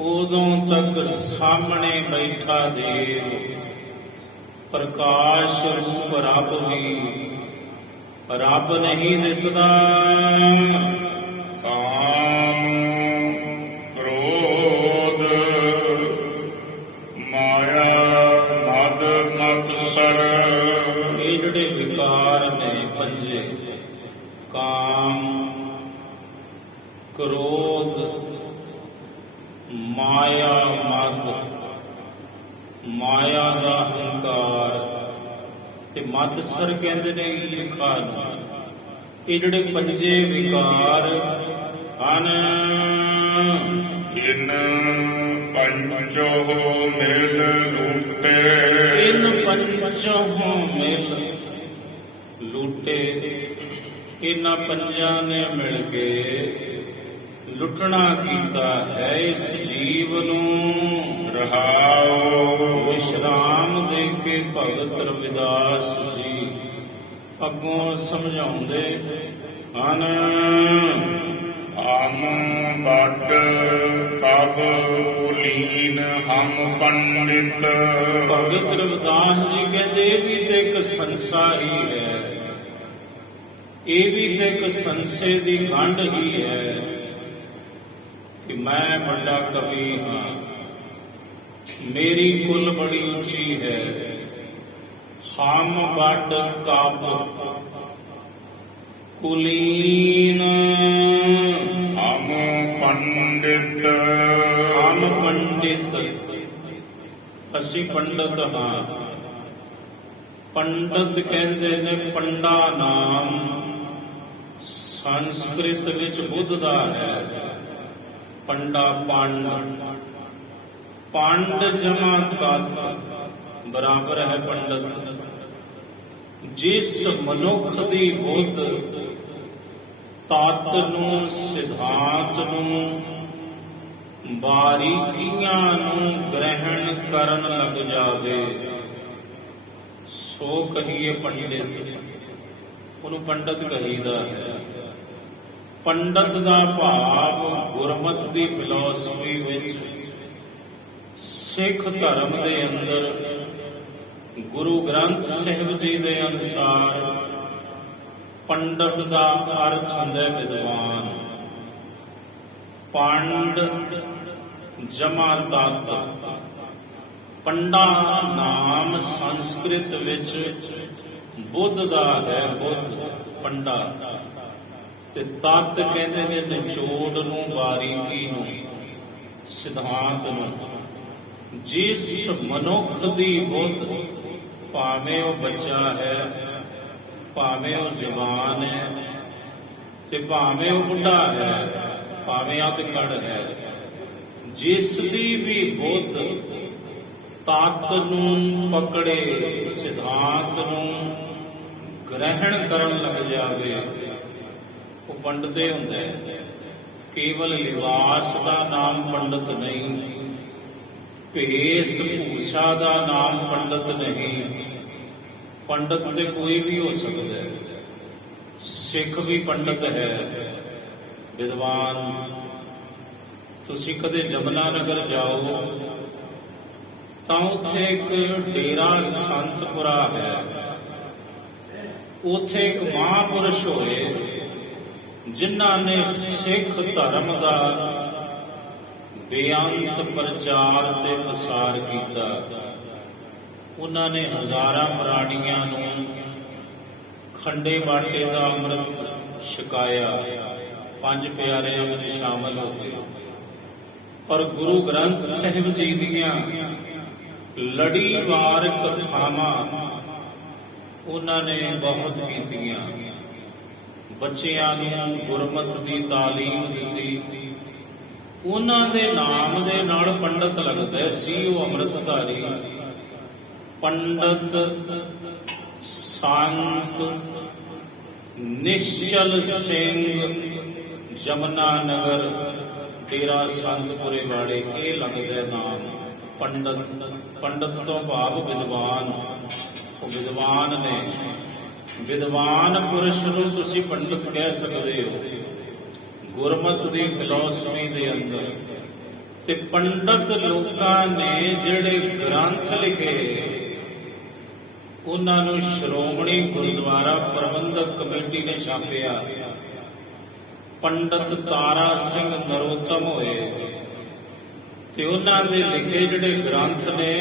ਉਦੋਂ ਤੱਕ ਸਾਹਮਣੇ ਬੈਠਾ ਦੇਵ ਪ੍ਰਕਾਸ਼ ਰੂਪ ਰੱਬ ਵੀ ਰੱਬ ਨਹੀਂ ਦਿਸਦਾ। ਕਾਮ ਕ੍ਰੋਧ ਮਾਇਆ ਮਦ ਮਤਸਰ। ਇਹ ਜਿਹੜੇ ਵਿਕਾਰ ਨੇ ਪੰਜੇ, ਕਾਮ, ਕ੍ਰੋਧ, ਮਾਇਆ ਮਦ, ਮਾਇਆ ਦਾ ਹੰਕਾਰ ਤੇ ਮਤਸਰ ਕਹਿੰਦੇ ਨੇ ਈਰਖਾ ਨੂੰ। ਇਹ ਜਿਹੜੇ ਪੰਜੇ ਵਿਕਾਰ ਹਨ, ਇਨ ਪੰਜੋ ਮਿਲ ਲੂਟੇ। ਇਨ ਪੰਜੋਂ ਮਿਲ ਲੂਟੇ। ਇਹਨਾਂ ਪੰਜਾਂ ਨੇ ਮਿਲ ਕੇ ਲੁੱਟਣਾ ਕੀਤਾ ਹੈ ਇਸ ਜੀਵ ਨੂੰ। ਰਹਾਉ ਵਿਸ਼ਰਾਮ ਦੇ ਕੇ ਭਗਤ ਰਵਿਦਾਸ ਜੀ ਅੱਗੋਂ ਸਮਝਾਉਂਦੇ ਹਨ। ਹਮ ਵੱਡ ਕਬ ਕੁਲੀਨ ਹਮ ਪੰਡਿਤ। ਭਗਤ ਰਵਿਦਾਸ ਜੀ ਕਹਿੰਦੇ ਇਹ ਵੀ ਤੇ ਇੱਕ ਸੰਸਾ ਹੀ ਹੈ, ਇਹ ਵੀ ਤੇ ਇੱਕ ਸੰਸੇ ਦੀ ਗੰਢ ਹੀ ਹੈ ਕਿ ਮੈਂ ਵੱਡਾ ਕਵੀ ਹਾਂ, ਮੇਰੀ ਕੁਲ ਬੜੀ ਉੱਚੀ ਹੈ। ਹਮ ਵੱਡ ਕਬ ਕੁਲੀਨ ਹਮ ਪੰਡਿਤ। ਹਮ ਪੰਡਿਤ, ਅਸੀਂ ਪੰਡਤ ਹਾਂ। ਪੰਡਤ ਕਹਿੰਦੇ ਨੇ, ਪੰਡਾ ਨਾਮ ਸੰਸਕ੍ਰਿਤ ਵਿੱਚ ਬੁੱਧ ਦਾ ਹੈ। ਪੰਡਾ ਪੰਡ, ਪੰਡ ਜਮਾ ਤਤ ਬਰਾਬਰ ਹੈ ਪੰਡਤ। ਜਿਸ ਮਨੁੱਖ ਦੀ ਬੁੱਧ ਤਤ ਨੂੰ, ਸਿਧਾਂਤ ਨੂੰ, ਬਾਰੀਕੀਆਂ ਨੂੰ ਗ੍ਰਹਿਣ ਕਰਨ ਲੱਗ ਜਾਵੇ, ਸੋ ਕਹੀਏ ਪੰਡਿਤ। ਉਹਨੂੰ ਪੰਡਤ ਕਹੀਦਾ ਹੈ। ਪੰਡਤ ਦਾ ਭਾਵ ਗੁਰਮਤਿ ਦੀ ਫਿਲਾਸਫੀ ਵਿੱਚ, ਸਿੱਖ ਧਰਮ ਦੇ ਅੰਦਰ, ਗੁਰੂ ਗ੍ਰੰਥ ਸਾਹਿਬ ਜੀ ਦੇ ਅਨੁਸਾਰ ਪੰਡਤ ਦਾ ਅਰਥ ਹੁੰਦਾ ਹੈ ਵਿਦਵਾਨ। ਪੰਡ ਜਮਾ ਤਤ। ਪੰਡਾ ਨਾਮ ਸੰਸਕ੍ਰਿਤ ਵਿੱਚ ਬੁੱਧ ਦਾ ਹੈ, ਬੁੱਧ ਪੰਡਾ। ਤੇ ਤਤ ਕਹਿੰਦੇ ਨੇ ਨਿਚੋੜ ਨੂੰ, ਬਾਰੀਕੀ ਨੂੰ, ਸਿਧਾਂਤ ਨੂੰ। ਜਿਸ ਮਨੁੱਖ ਦੀ ਬੁੱਧ, ਭਾਵੇਂ ਉਹ ਬੱਚਾ ਹੈ, ਭਾਵੇਂ ਉਹ ਜਵਾਨ ਹੈ, ਤੇ ਭਾਵੇਂ ਉਹ ਬੁੱਢਾ ਹੈ, ਭਾਵੇਂ ਅਧਖੜ ਹੈ, ਜਿਸ ਦੀ ਵੀ ਬੁੱਧ ਤਤ ਨੂੰ ਪਕੜੇ, ਸਿਧਾਂਤ ਨੂੰ ਗ੍ਰਹਿਣ ਕਰਨ ਲੱਗ ਜਾਵੇ, ਉਹ ਪੰਡਤੇ ਹੁੰਦਾ ਹੈ। ਕੇਵਲ ਲਿਬਾਸ ਦਾ ਨਾਮ ਪੰਡਤ ਨਹੀਂ, ਭੇਸ ਭੂਸ਼ਾ ਦਾ ਨਾਮ ਪੰਡਤ ਨਹੀਂ। ਪੰਡਤ ਤੇ ਕੋਈ ਵੀ ਹੋ ਸਕਦਾ ਹੈ। ਸਿੱਖ ਵੀ ਪੰਡਤ ਹੈ, ਵਿਦਵਾਨ। ਤੁਸੀਂ ਕਦੇ ਜਮਨਾ ਨਗਰ ਜਾਓ ਤਾਂ ਉੱਥੇ ਇੱਕ ਡੇਰਾ ਸੰਤਪੁਰਾ ਹੈ। ਉੱਥੇ ਇੱਕ ਮਹਾਂਪੁਰਸ਼ ਹੋਏ ਜਿਨ੍ਹਾਂ ਨੇ ਸਿੱਖ ਧਰਮ ਦਾ ਬੇਅੰਤ ਪ੍ਰਚਾਰ ਤੇ ਪ੍ਰਸਾਰ ਕੀਤਾ। ਉਹਨਾਂ ਨੇ ਹਜ਼ਾਰਾਂ ਪ੍ਰਾਣੀਆਂ ਨੂੰ ਖੰਡੇ ਬਾਟੇ ਦਾ ਅੰਮ੍ਰਿਤ ਛਕਾਇਆ, ਪੰਜ ਪਿਆਰਿਆਂ ਵਿੱਚ ਸ਼ਾਮਲ ਹੋ ਗਏ। ਔਰ ਗੁਰੂ ਗ੍ਰੰਥ ਸਾਹਿਬ ਜੀ ਦੀਆਂ ਲੜੀਵਾਰ ਕਥਾਵਾਂ ਉਹਨਾਂ ਨੇ ਬਹੁਤ ਕੀਤੀਆਂ। ਬੱਚਿਆਂ ਨੂੰ ਗੁਰਮਤਿ ਦੀ ਤਾਲੀਮ ਦਿੱਤੀ। ਉਹਨਾਂ ਦੇ ਨਾਮ ਦੇ ਨਾਲ ਪੰਡਤ ਲੱਗਦਾ ਸੀ ਉਹ ਅੰਮ੍ਰਿਤਧਾਰੀ। ਪੰਡਤ, ਸੰਤ, ਨਿਸ਼ਚਲ ਸਿੰਘ, ਜਮਨਾ ਨਗਰ, ਡੇਰਾ ਸੰਤਪੁਰੇ ਵਾਲੇ, ਇਹ ਲੱਗਦਾ ਨਾਮ ਪੰਡਤ। ਪੰਡਤ ਤੋਂ ਭਾਵ ਵਿਦਵਾਨ। ਉਹ ਵਿਦਵਾਨ ਨੇ। ਵਿਦਵਾਨ ਪੁਰਸ਼ ਨੂੰ ਤੁਸੀਂ ਪੰਡਤ ਕਹਿ ਸਕਦੇ ਹੋ ਗੁਰਮਤਿ ਦੀ ਫਿਲਾਸਫੀ ਦੇ ਅੰਦਰ। ਤੇ ਪੰਡਤ ਲੋਕਾਂ ਨੇ ਜਿਹੜੇ ਗ੍ਰੰਥ ਲਿਖੇ ਉਹਨਾਂ ਨੂੰ ਸ਼੍ਰੋਮਣੀ ਗੁਰਦੁਆਰਾ ਪ੍ਰਬੰਧਕ ਕਮੇਟੀ ਨੇ ਛਾਪਿਆ। ਪੰਡਤ ਤਾਰਾ ਸਿੰਘ ਨਰੋਤਮ ਹੋਏ ਤੇ ਉਹਨਾਂ ਦੇ ਲਿਖੇ ਜਿਹੜੇ ਗ੍ਰੰਥ ਨੇ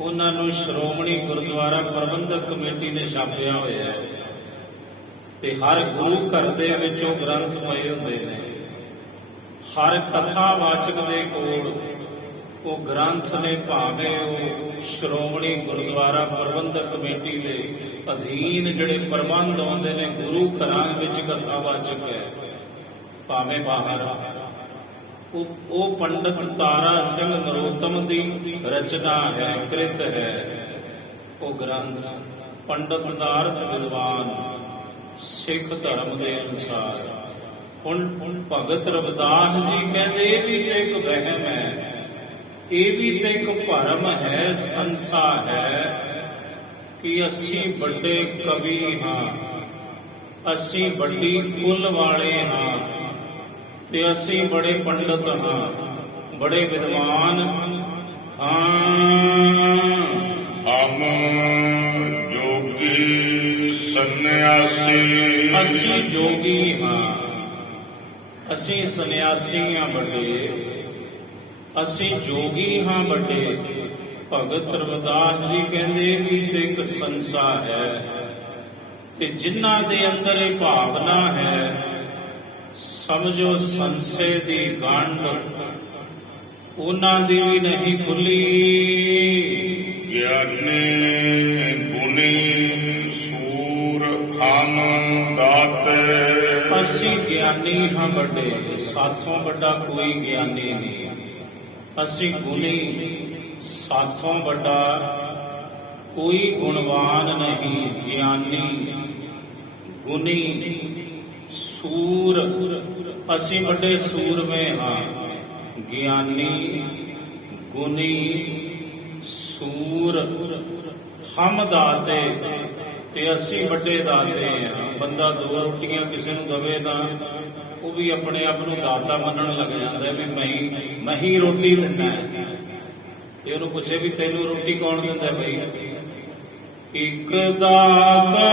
ਉਹਨਾਂ ਨੂੰ ਸ਼੍ਰੋਮਣੀ ਗੁਰਦੁਆਰਾ ਪ੍ਰਬੰਧਕ ਕਮੇਟੀ ਨੇ ਛਾਪਿਆ ਹੋਇਆ ਹੈ। ਤੇ ਹਰ ਗੁਰੂ ਘਰ ਦੇ ਵਿੱਚ ਉਹ ਗ੍ਰੰਥ ਪਏ ਹੁੰਦੇ ਨੇ। ਹਰ ਕਥਾਵਾਚਕ ਦੇ ਕੋਲ ਉਹ ਗ੍ਰੰਥ ਨੇ, ਭਾਵੇਂ ਉਹ ਸ਼੍ਰੋਮਣੀ ਗੁਰਦੁਆਰਾ ਪ੍ਰਬੰਧਕ ਕਮੇਟੀ ਦੇ ਅਧੀਨ ਜਿਹੜੇ ਪ੍ਰਬੰਧ ਆਉਂਦੇ ਨੇ, ਗੁਰੂ ਘਰਾਂ ਵਿੱਚ ਕਥਾਵਾਚਕ ਹੈ, ਭਾਵੇਂ ਬਾਹਰ। ਉਹ ਪੰਡਤ ਤਾਰਾ ਸਿੰਘ ਨਰੋਤਮ ਦੀ ਰਚਨਾ ਹੈ, ਕ੍ਰਿਤ ਹੈ ਉਹ ਗ੍ਰੰਥ। ਪੰਡਤ ਦਾ ਅਰਥ ਵਿਦਵਾਨ, ਸਿੱਖ ਧਰਮ ਦੇ ਅਨੁਸਾਰ। ਹੁਣ ਭਗਤ ਰਵਿਦਾਸ ਜੀ ਕਹਿੰਦੇ ਇਹ ਵੀ ਤੇ ਇੱਕ ਵਹਿਮ ਹੈ, ਇਹ ਵੀ ਤੇ ਇੱਕ ਭਰਮ ਹੈ, ਸੰਸਾ ਹੈ ਕਿ ਅਸੀਂ ਵੱਡੇ ਕਵੀ ਹਾਂ, ਅਸੀਂ ਵੱਡੀ ਕੁੱਲ ਵਾਲੇ ਹਾਂ ਤੇ ਅਸੀਂ ਬੜੇ ਪੰਡਤ ਹਾਂ, ਬੜੇ ਵਿਦਵਾਨ ਹਾਂ। ਹਮ ਜੋਗੀ ਸੰਨਿਆਸੀ, ਅਸੀਂ ਜੋਗੀ ਹਾਂ, ਅਸੀਂ ਸੰਨਿਆਸੀ ਹਾਂ ਵੱਡੇ, ਅਸੀਂ ਜੋਗੀ ਹਾਂ ਵੱਡੇ। ਭਗਤ ਰਵਿਦਾਸ ਜੀ ਕਹਿੰਦੇ ਵੀ ਤੇ ਇੱਕ ਸੰਸਾ ਹੈ ਤੇ ਜਿਨ੍ਹਾਂ ਦੇ ਅੰਦਰ ਇਹ ਭਾਵਨਾ ਹੈ, ਸਮਝੋ ਸੰਸੇ ਦੀ ਗੰਢ ਉਹਨਾਂ ਦੀ ਵੀ ਨਹੀਂ ਖੁੱਲੀ। ਗਿਆਨੀ ਗੁਣੀ ਸੂਰ ਹਮ ਦਾਤੇ, ਅਸੀਂ ਗਿਆਨੀ ਹਾਂ ਵੱਡੇ, ਸਾਥੋਂ ਵੱਡਾ ਕੋਈ ਗਿਆਨੀ ਨਹੀਂ। ਅਸੀਂ ਗੁਣੀ, ਸਾਥੋਂ ਵੱਡਾ ਕੋਈ ਗੁਣਵਾਨ ਨਹੀਂ। ਗਿਆਨੀ, ਗੁਣੀ, ਸੂਰ, ਅਸੀਂ ਵੱਡੇ ਸੂਰਮੇ ਹਾਂ। ਗਿਆਨੀ, ਗੁਣੀ, ਸੂਰ, ਹਮ ਦਾਤੇ, ਤੇ ਅਸੀਂ ਵੱਡੇ ਦਾਤੇ ਹਾਂ। ਬੰਦਾ ਦੋ ਰੋਟੀਆਂ ਕਿਸੇ ਨੂੰ ਦਵੇ ਤਾਂ ਉਹ ਵੀ ਆਪਣੇ ਆਪ ਨੂੰ ਦਾਤਾ ਮੰਨਣ ਲੱਗ ਜਾਂਦਾ ਵੀ ਮੈਂ ਹੀ ਰੋਟੀ ਦਿੰਦਾ। ਤੇ ਉਹਨੂੰ ਪੁੱਛੇ ਵੀ ਤੈਨੂੰ ਰੋਟੀ ਕੌਣ ਦਿੰਦਾ ਬਈ? ਇੱਕ ਦਾਤਾ,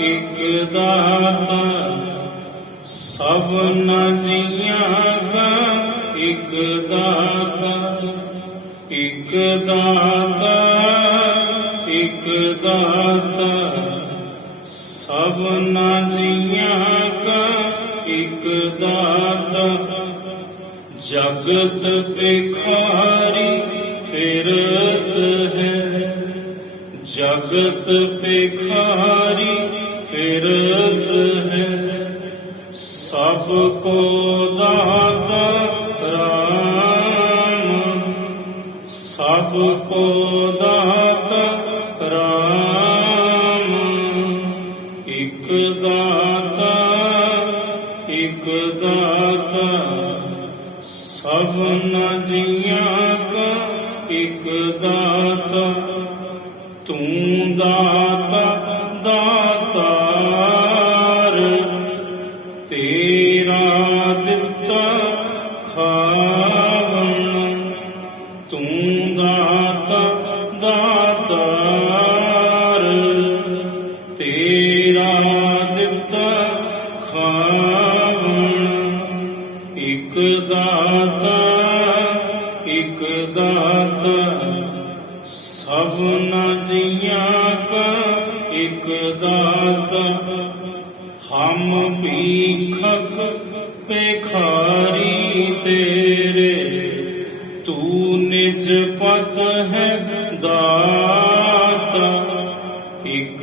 ਇੱਕ ਦਾਤਾ ਸਭਨਾ ਜੀਆਂ ਦਾ, ਇੱਕ ਦਾਤਾ, ਇੱਕ ਦਾਤਾ, ਇੱਕ ਦਾਤਾ ਸਭਨਾ ਜੀਆਂ ਦਾ, ਇੱਕ ਦਾਤਾ ਜਗਤ ਭਿਖਾਰੀ ਫਿਰਤ ਹੈ, ਜਗਤ ਭਿਖਾਰੀ ਫਿਰਤ ਹੈ, ਸਭ ਕੋ ਦਾਤਾ ਰਾਮ, ਸਭ ਕੋ ਦਾਤਾ ਰਾਮ, ਇੱਕ ਦਾਤਾ ਇਕ ਦਾਤਾ ਸਭਨਾ ਜੀਆਂ ਕਾ ਇਕ ਦਾਤਾ ਤੂੰ ਦਾਤਾ ਦਾਤਾਰ ਤੇਰਾ ਦਿੱਤਾ ਖਾਵਣ ਤੂੰ ਦਾਤਾ ਦਾਤਾਰ ਤੇਰਾ ਦਿੱਤਾ ਖਾਵਣ ਇਕ ਦਾਤਾ ਸਭਨਾ ਜੀਆਂ ਕਾ ਇਕ ਦਾਤਾ ਹਮ ਭੀਖਕ ਭਿਖਾਰੀ ਤੇਰੇ ਤੂੰ ਨਿਜ ਪਤ ਹੈ ਦਾਤਾ ਇਕ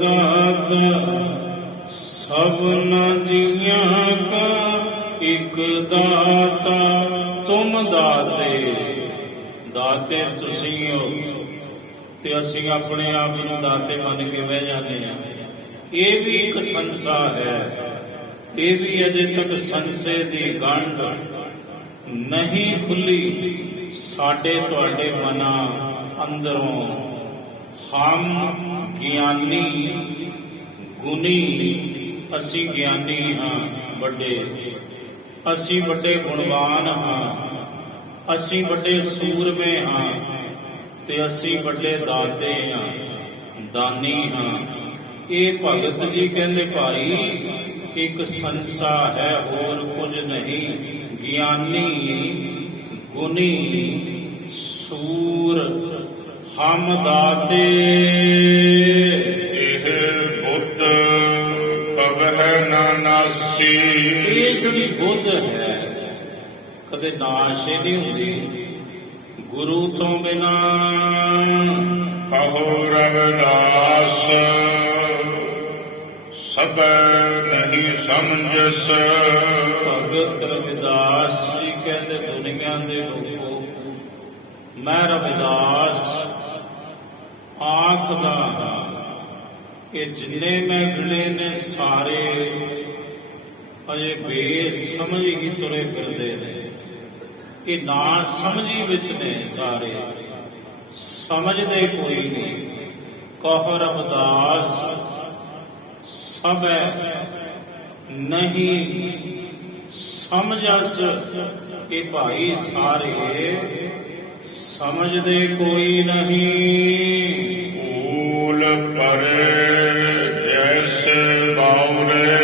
ਦਾਤਾ ਸਭਨਾ ਜੀਆਂ ਕਾ ਇਕ ਦਾਤਾ ਤੁਮ ਦਾਤੇ ਦਾਤੇ ਤੁਸੀਂ ਹੋ ਤੇ ਅਸੀਂ ਆਪਣੇ ਆਪ ਨੂੰ ਦਾਤੇ ਮੰਨ ਕੇ ਬਹਿ ਜਾਂਦੇ ਹਾਂ। ਇਹ ਵੀ ਇੱਕ ਸੰਸਾ ਹੈ, ਇਹ ਵੀ ਅਜੇ ਤੱਕ ਸੰਸੇ ਦੀ ਗੰਢ ਨਹੀਂ ਖੁੱਲੀ ਸਾਡੇ ਤੁਹਾਡੇ ਮਨਾਂ ਅੰਦਰੋਂ। ਹਮ ਗਿਆਨੀ ਗੁਣੀ, ਅਸੀਂ ਗਿਆਨੀ ਹਾਂ ਵੱਡੇ, ਅਸੀਂ ਵੱਡੇ ਗੁਣਵਾਨ ਹਾਂ, ਅਸੀਂ ਵੱਡੇ ਸੂਰਮੇ ਹਾਂ ਤੇ ਅਸੀਂ ਵੱਡੇ ਦਾਤੇ ਹਾਂ, ਦਾਨੀ ਹਾਂ। ਇਹ ਭਗਤ ਜੀ ਕਹਿੰਦੇ ਭਾਈ ਇੱਕ ਸੰਸਾ ਹੈ, ਹੋਰ ਕੁਝ ਨਹੀਂ। ਗਿਆਨੀ ਗੁਣੀ ਸੂਰ ਹਮ ਦਾਤੇ। ਇਹ ਬੁੱਧ ਪਵਹਿ ਨਾ ਨਾਸੀ। ਇਹ ਜਿਹੜੀ ਬੁੱਧ ਹੈ ਕਦੇ ਨਾਸ਼ ਹੀ ਨਹੀਂ ਹੁੰਦੀ। ਗੁਰੂ ਤੋਂ ਬਿਨਾ ਕਹੋ ਰਵਿਦਾਸ ਸਭੈ ਨਹੀਂ ਸਮਝਸ। ਭਗਤ ਰਵਿਦਾਸ ਜੀ ਕਹਿੰਦੇ ਦੁਨੀਆ ਦੇ ਲੋਕੋ, ਮੈਂ ਰਵਿਦਾਸ ਆਖਦਾ ਹਾਂ ਕਿ ਜਿੰਨੇ ਮੈਂ ਗਿਣੇ ਨੇ ਸਾਰੇ ਅਜੇ ਬੇਸਮਝ ਹੀ ਤੁਰੇ ਫਿਰਦੇ ਨੇ। ਇਹ ਨਾ ਸਮਝੀ ਵਿੱਚ ਨੇ ਸਾਰੇ, ਸਮਝਦੇ ਕੋਈ ਨਹੀਂ। ਕਹੋ ਰਵਿਦਾਸ ਸਭੈ ਨਹੀਂ ਸਮਝਸ। ਇਹ ਭਾਈ ਸਾਰੇ ਸਮਝਦੇ ਕੋਈ ਨਹੀਂ। ਊਲ ਪਰੇ ਜੈਸੇ ਬਾਉਰੇ।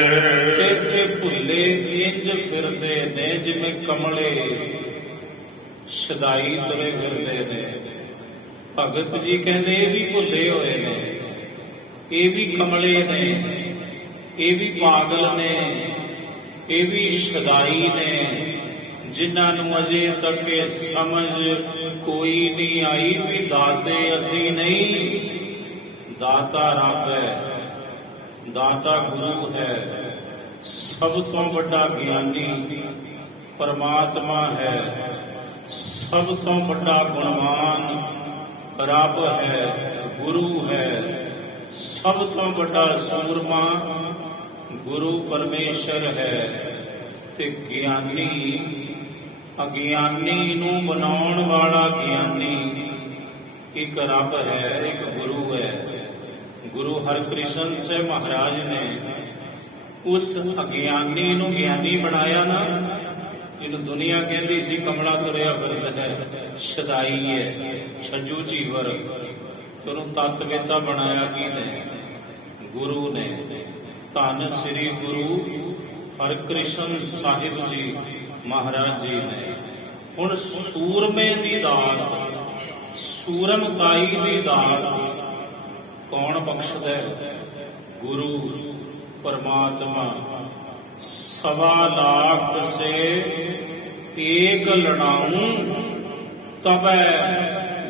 ਤੇ ਭੁੱਲੇ ਇੰਜ ਫਿਰਦੇ ਨੇ ਜਿਵੇਂ ਕਮਲੇ ਸਦਾਈ ਤੁਰੇ ਫਿਰਦੇ ਨੇ। ਭਗਤ ਜੀ ਕਹਿੰਦੇ ਇਹ ਵੀ ਭੁੱਲੇ ਹੋਏ ਨੇ, ਇਹ ਵੀ ਕਮਲੇ ਨੇ, ਇਹ ਵੀ ਪਾਗਲ ਨੇ, ਇਹ ਵੀ ਸਦਾਈ ਨੇ, ਜਿਨ੍ਹਾਂ ਨੂੰ ਅਜੇ ਤੱਕ ਇਹ ਸਮਝ ਕੋਈ ਨਹੀਂ ਆਈ ਵੀ ਦਾਤੇ ਅਸੀਂ ਨਹੀਂ। ਦਾਤਾ ਰੱਬ ਹੈ, ਦਾਤਾ ਗੁਰੂ ਹੈ, ਸਭ ਤੋਂ ਵੱਡਾ ਗਿਆਨੀ ਪਰਮਾਤਮਾ ਹੈ, ਸਭ ਤੋਂ ਵੱਡਾ ਗੁਣਵਾਨ ਰੱਬ ਹੈ, ਗੁਰੂ ਹੈ, ਸਭ ਤੋਂ ਵੱਡਾ ਸੂਰਮਾ ਗੁਰੂ ਪਰਮੇਸ਼ਰ ਹੈ। ਤੇ ਗਿਆਨੀ ਅਗਿਆਨੀ ਨੂੰ ਬਣਾਉਣ ਵਾਲਾ ਗਿਆਨੀ ਇੱਕ ਰੱਬ ਹੈ, ਇੱਕ ਗੁਰੂ ਹੈ। ਗੁਰੂ ਹਰਿਕ੍ਰਿਸ਼ਨ ਸਾਹਿਬ ਮਹਾਰਾਜ ਨੇ ਉਸ ਅਗਿਆਨੀ ਨੂੰ ਗਿਆਨੀ ਬਣਾਇਆ ਨਾ, ਜਿਹਨੂੰ ਦੁਨੀਆ ਕਹਿੰਦੀ ਸੀ ਕਮਲਾ ਤੁਰਿਆ ਫਿਰਦਾ ਹੈ, ਸ਼ਦਾਈ ਹੈ, ਛੱਜੂ ਝੀਵਰ, ਤੇ ਉਹਨੂੰ ਤਤਵੇਤਾ ਬਣਾਇਆ ਕਿਹਨੇ? ਗੁਰੂ ਨੇ। ਧੰਨ ਸ੍ਰੀ ਗੁਰੂ ਹਰਿਕ੍ਰਿਸ਼ਨ ਸਾਹਿਬ ਜੀ ਮਹਾਰਾਜ ਜੀ ਨੇ। ਹੁਣ ਸੂਰਮੇ ਦੀ ਦਾਤ, ਸੂਰਮਤਾਈ ਦੀ ਦਾਤ ਕੌਣ ਬਖਸ਼ਦਾ ਹੈ? ਗੁਰੂ ਪਰਮਾਤਮਾ। 1.25 लाख से एक लड़ाऊं तबै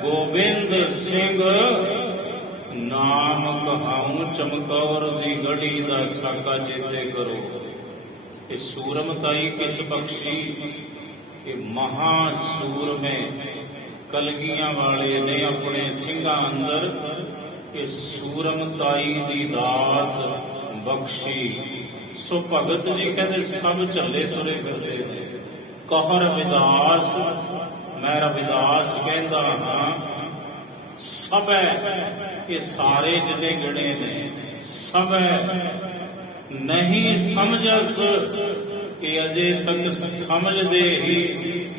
गोविंद सिंह नाम कहाऊं चमकौर दी गढ़ी दा साका चेते करो। ये सूरमताई किस बख्शी? ये महासूर में कलगियां वाले ने अपने सिंघां अंदर ये सूरमताई दी दात ਬਖਸ਼ੀ। ਸੋ ਭਗਤ ਜੀ ਕਹਿੰਦੇ ਸਭ ਝੱਲੇ ਤੁਰੇ ਫਿਰਦੇ ਨੇ। ਕਹ ਰਵਿਦਾਸ, ਮੈਂ ਰਵਿਦਾਸ ਕਹਿੰਦਾ ਹਾਂ, ਸਭੈ, ਇਹ ਸਾਰੇ ਜਿੰਨੇ ਗਿਣੇ ਨੇ, ਸਭੈ ਨਹੀਂ ਸਮਝਸ, ਇਹ ਅਜੇ ਤੱਕ ਸਮਝਦੇ ਹੀ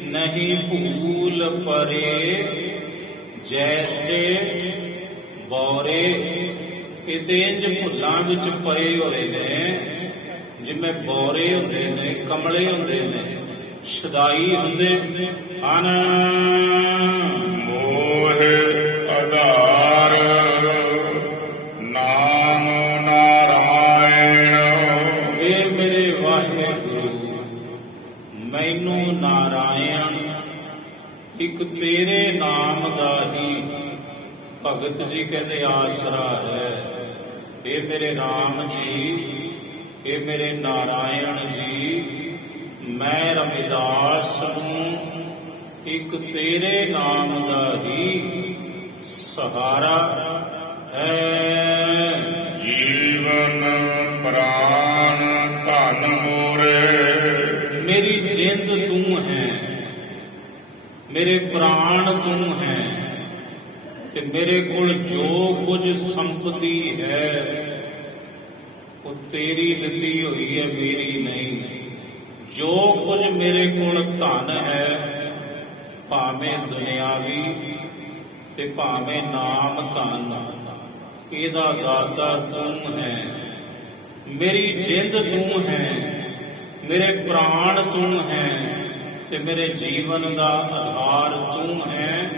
ਨਹੀਂ। ਭੂਲ ਪਰੇ ਜੈਸੇ ਬੌਰੇ, ਇਹ ਤੇ ਇੰਜ ਭੁੱਲਾਂ ਵਿੱਚ ਪਏ ਹੋਏ ਨੇ ਜਿਵੇਂ ਬੌਰੇ ਹੁੰਦੇ ਨੇ, ਕਮਲੇ ਹੁੰਦੇ ਨੇ, ਸ਼ਦਾਈ ਹੁੰਦੇ ਹਨ। ਮੋਹ ਆਧਾਰ ਨਾਮ ਨਾਰਾਇਣ। ਇਹ ਮੇਰੇ ਵਾਹਿਗੁਰੂ, ਮੈਨੂੰ ਨਾਰਾਇਣ ਇੱਕ ਤੇਰੇ ਨਾਮ ਦਾ ਹੀ ਭਗਤ ਜੀ ਕਹਿੰਦੇ ਆਸਰਾ ਹੈ। ਇਹ ਮੇਰੇ ਰਾਮ ਜੀ, ਇਹ ਮੇਰੇ ਨਾਰਾਇਣ ਜੀ, ਮੈਂ ਰਵਿਦਾਸ ਨੂੰ ਇੱਕ ਤੇਰੇ ਨਾਮ ਦਾ ਹੀ ਸਹਾਰਾ ਹੈ। ਜੀਵਨ ਪ੍ਰਾਣ ਧਨ ਮੋਰੇ। ਮੇਰੀ ਜਿੰਦ ਤੂੰ ਹੈ, ਮੇਰੇ ਪ੍ਰਾਣ ਤੂੰ ਹੈ, ਤੇ ਮੇਰੇ ਕੋਲ ਜੋ ਕੁਝ ਸੰਪਤੀ ਹੈ ਉਹ ਤੇਰੀ ਦਿੱਤੀ ਹੋਈ ਹੈ, ਮੇਰੀ ਨਹੀਂ। ਜੋ ਕੁਝ ਮੇਰੇ ਕੋਲ ਧਨ ਹੈ, ਭਾਵੇਂ ਦੁਨਿਆਵੀ ਤੇ ਭਾਵੇਂ ਨਾਮ ਧਨ, ਇਹਦਾ ਦਾਤਾ ਤੂੰ ਹੈ। ਮੇਰੀ ਜਿੰਦ ਤੂੰ ਹੈ, ਮੇਰੇ ਪ੍ਰਾਣ ਤੂੰ ਹੈ, ਤੇ ਮੇਰੇ ਜੀਵਨ ਦਾ ਆਧਾਰ ਤੂੰ ਹੈ,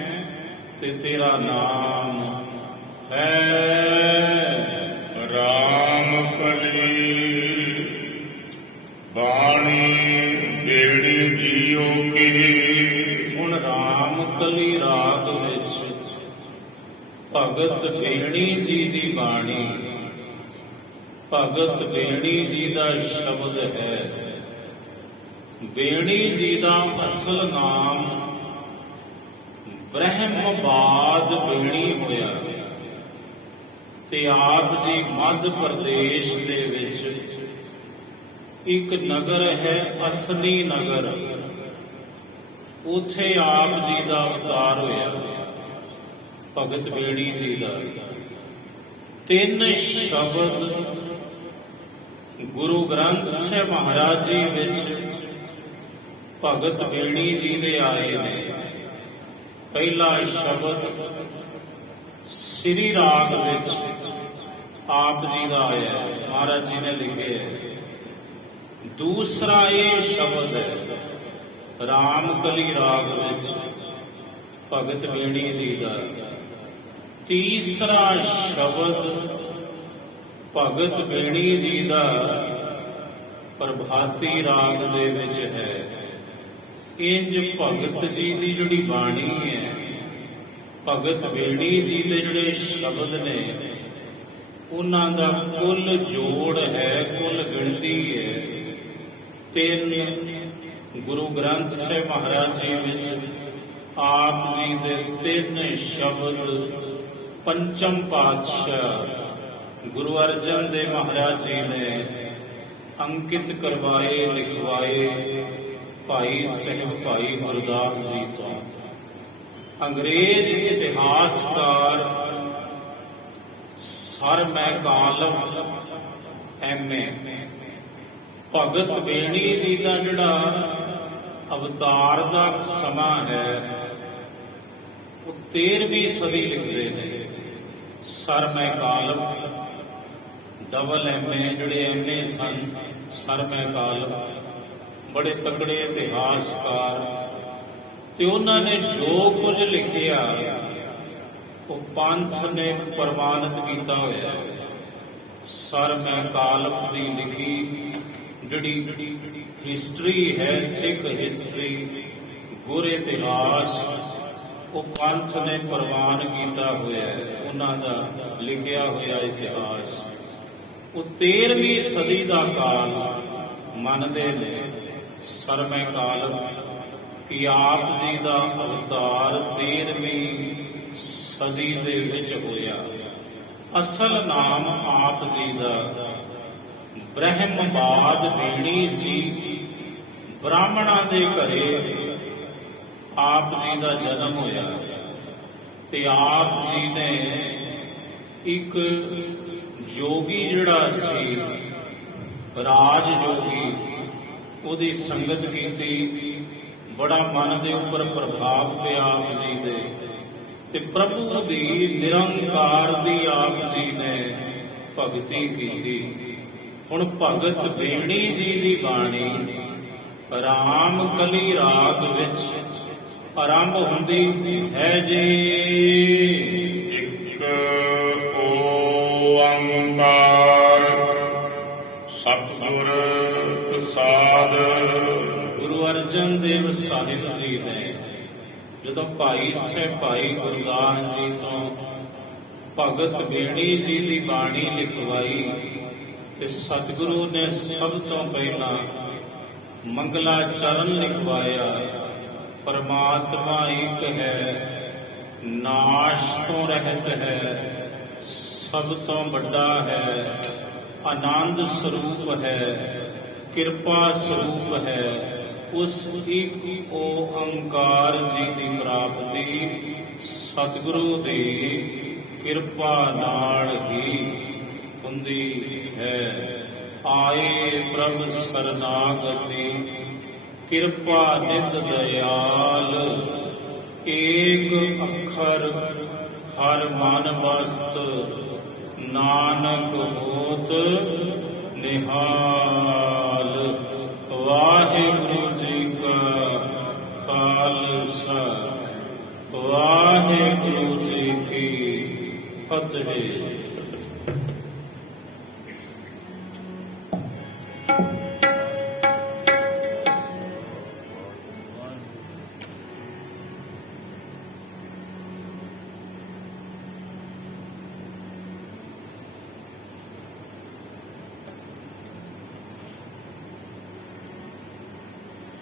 ਤੇ ਤੇਰਾ ਨਾਮ ਹੈ ਰਾਮ ਕਲੀ ਬਾਣੀ ਬੇੜੀ ਜੀਓ ਕੀ। ਹੁਣ ਰਾਮ ਕਲੀ ਰਾਗ ਵਿੱਚ ਭਗਤ ਬੇੜੀ ਜੀ ਦੀ ਬਾਣੀ, ਭਗਤ ਬੇੜੀ ਜੀ ਦਾ ਸ਼ਬਦ ਹੈ। ਬੇੜੀ ਜੀ ਦਾ ਅਸਲ ਨਾਮ ਬ੍ਰਹਮਵਾਦ ਬੇੜੀ ਹੋਇਆ, ਤੇ ਆਪ ਜੀ ਮੱਧ ਪ੍ਰਦੇਸ਼ ਦੇ ਵਿੱਚ ਇੱਕ ਨਗਰ ਹੈ ਅਸਲੀ ਨਗਰ, ਉੱਥੇ ਆਪ ਜੀ ਦਾ ਅਵਤਾਰ ਹੋਇਆ ਭਗਤ ਬੇੜੀ ਜੀ ਦਾ। 3 ਸ਼ਬਦ ਗੁਰੂ ਗ੍ਰੰਥ ਸਾਹਿਬ ਮਹਾਰਾਜ ਜੀ ਵਿੱਚ ਭਗਤ ਬੇੜੀ ਜੀ ਦੇ ਆਏ ਨੇ। ਪਹਿਲਾ ਸ਼ਬਦ ਸ੍ਰੀ ਰਾਗ ਵਿੱਚ ਆਪ ਜੀ ਦਾ ਆਇਆ, ਮਹਾਰਾਜ ਜੀ ਨੇ ਲਿਖਿਆ ਹੈ। ਦੂਸਰਾ ਇਹ ਸ਼ਬਦ ਹੈ ਰਾਮ ਕਲੀ ਰਾਗ ਵਿੱਚ ਭਗਤ ਬੇੜੀ ਜੀ ਦਾ। ਤੀਸਰਾ ਸ਼ਬਦ ਭਗਤ ਬੇੜੀ ਜੀ ਦਾ ਪ੍ਰਭਾਤੀ ਰਾਗ ਦੇ ਵਿੱਚ ਹੈ। ਇੰਜ ਭਗਤ ਜੀ ਦੀ ਜਿਹੜੀ ਬਾਣੀ ਹੈ, ਭਗਤ ਬੇੜੀ ਜੀ ਦੇ ਜਿਹੜੇ ਸ਼ਬਦ ਨੇ, ਉਹਨਾਂ ਦਾ ਕੁੱਲ ਜੋੜ ਹੈ, ਕੁੱਲ ਗਿਣਤੀ ਹੈ 3। ਗੁਰੂ ਗ੍ਰੰਥ ਸਾਹਿਬ ਮਹਾਰਾਜ ਜੀ ਵਿੱਚ ਆਪ ਜੀ ਦੇ 3 ਸ਼ਬਦ ਪੰਚਮ ਪਾਤਸ਼ਾਹ ਗੁਰੂ ਅਰਜਨ ਦੇਵ ਮਹਾਰਾਜ ਜੀ ਨੇ ਅੰਕਿਤ ਕਰਵਾਏ, ਲਿਖਵਾਏ ਭਾਈ ਸਾਹਿਬ ਭਾਈ ਗੁਰਦਾਸ ਜੀ ਤੋਂ। ਅੰਗਰੇਜ਼ ਇਤਿਹਾਸਕਾਰ ਸਰ ਮੈਕਾਲਮ M.A. ਭਗਤ ਬੇੜੀ ਜੀ ਦਾ ਜਿਹੜਾ ਅਵਤਾਰ ਦਾ ਸਮਾਂ ਹੈ ਉਹ 13ਵੀਂ ਸਦੀ ਲਿਖਦੇ ਨੇ। Sir Malcolm M.A. ਜਿਹੜੇ M.A. ਸਨ, ਸਰ ਮੈਕਾਲਮ ਬੜੇ ਤਕੜੇ ਇਤਿਹਾਸਕਾਰ, ਤੇ ਉਹਨਾਂ ਨੇ ਜੋ ਕੁਝ ਲਿਖਿਆ ਉਹ ਪੰਥ ਨੇ ਪ੍ਰਵਾਨਿਤ ਕੀਤਾ ਹੋਇਆ। ਸਰ ਮੈਕਾਲਮ ਦੀ ਲਿਖੀ ਜਿਹੜੀ ਹਿਸਟਰੀ ਹੈ, ਸਿੱਖ ਹਿਸਟਰੀ, ਗੁਰ ਇਤਿਹਾਸ, ਉਹ ਪੰਥ ਨੇ ਪ੍ਰਵਾਨ ਕੀਤਾ ਹੋਇਆ, ਉਹਨਾਂ ਦਾ ਲਿਖਿਆ ਹੋਇਆ ਇਤਿਹਾਸ। ਉਹ 13ਵੀਂ ਸਦੀ ਦਾ ਕਾਲ ਮੰਨਦੇ ਨੇ ਸਰ ਮੈਕਾਲਮ ਕਿ ਆਪ ਜੀ ਦਾ ਅਵਤਾਰ 13ਵੀਂ ਸਦੀ ਦੇ ਵਿੱਚ ਹੋਇਆ। ਅਸਲ ਨਾਮ ਆਪ ਜੀ ਦਾ ਬ੍ਰਹਮਵਾਦ ਬੀੜੀ ਸੀ। ਬ੍ਰਾਹਮਣਾਂ ਦੇ ਘਰੇ ਆਪ ਜੀ ਦਾ ਜਨਮ ਹੋਇਆ ਤੇ ਆਪ ਜੀ ਨੇ ਇੱਕ ਜੋਗੀ ਜਿਹੜਾ ਸੀ, ਰਾਜ ਜੋਗੀ, ਉਹਦੀ ਸੰਗਤ ਕੀਤੀ। ਬੜਾ ਮਨ ਦੇ ਉੱਪਰ ਪ੍ਰਭਾਵ ਪਿਆ ਆਪ ਜੀ ਦੇ, ਤੇ ਪ੍ਰਭੂ ਦੀ ਨਿਰੰਕਾਰ ਦੀ ਆਪ ਜੀ ਨੇ ਭਗਤੀ ਕੀਤੀ। ਹੁਣ ਭਗਤ ਬੇੜੀ ਜੀ ਦੀ ਬਾਣੀ ਰਾਮ ਕਲੀ ਰਾਗ ਵਿੱਚ ਆਰੰਭ ਹੁੰਦੀ ਹੈ ਜੀ। ਇੱਕ ਓੰਕਾਰ ਸਤਿਗੁਰ ਪ੍ਰਸਾਦ। ਗੁਰੂ ਅਰਜਨ ਦੇਵ ਸਾਹਿਬ ਜੀ ਨੇ ਜਦੋਂ ਭਾਈ ਗੁਰਦਾਸ ਜੀ ਤੋਂ ਭਗਤ ਬੇੜੀ ਜੀ ਦੀ ਬਾਣੀ ਲਿਖਵਾਈ ਤੇ ਸਤਿਗੁਰੂ ਨੇ ਸਭ ਤੋਂ ਪਹਿਲਾਂ ਮੰਗਲਾ ਚਰਨ ਲਿਖਵਾਇਆ। ਪਰਮਾਤਮਾ ਇੱਕ ਹੈ, ਨਾਸ਼ ਤੋਂ ਰਹਿਤ ਹੈ, ਸਭ ਤੋਂ ਵੱਡਾ ਹੈ, ਆਨੰਦ ਸਰੂਪ ਹੈ, ਕਿਰਪਾ ਸਰੂਪ ਹੈ। ਉਸ ਇੱਕ ਓੰਕਾਰ ਜੀ ਦੀ ਪ੍ਰਾਪਤੀ ਸਤਿਗੁਰੂ ਦੀ ਕਿਰਪਾ ਨਾਲ ਹੀ ਹੁੰਦੀ ਹੈ। ਆਏ ਪ੍ਰਭ ਸਰਨਾਗਤੀ ਕਿਰਪਾ ਨਿਧ ਦਇਆਲ। ਏਕ ਅੱਖਰ ਹਰ ਮਨ ਵਸਤ ਨਾਨਕ ਹੋਤ ਨਿਹਾਲ। ਵਾਹਿਗੁਰੂ ਜੀ ਕਾ ਖਾਲਸਾ, ਵਾਹਿਗੁਰੂ ਜੀ ਕੀ ਫਤਿਹ।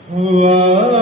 ਵਾਹਿਗੁਰੂ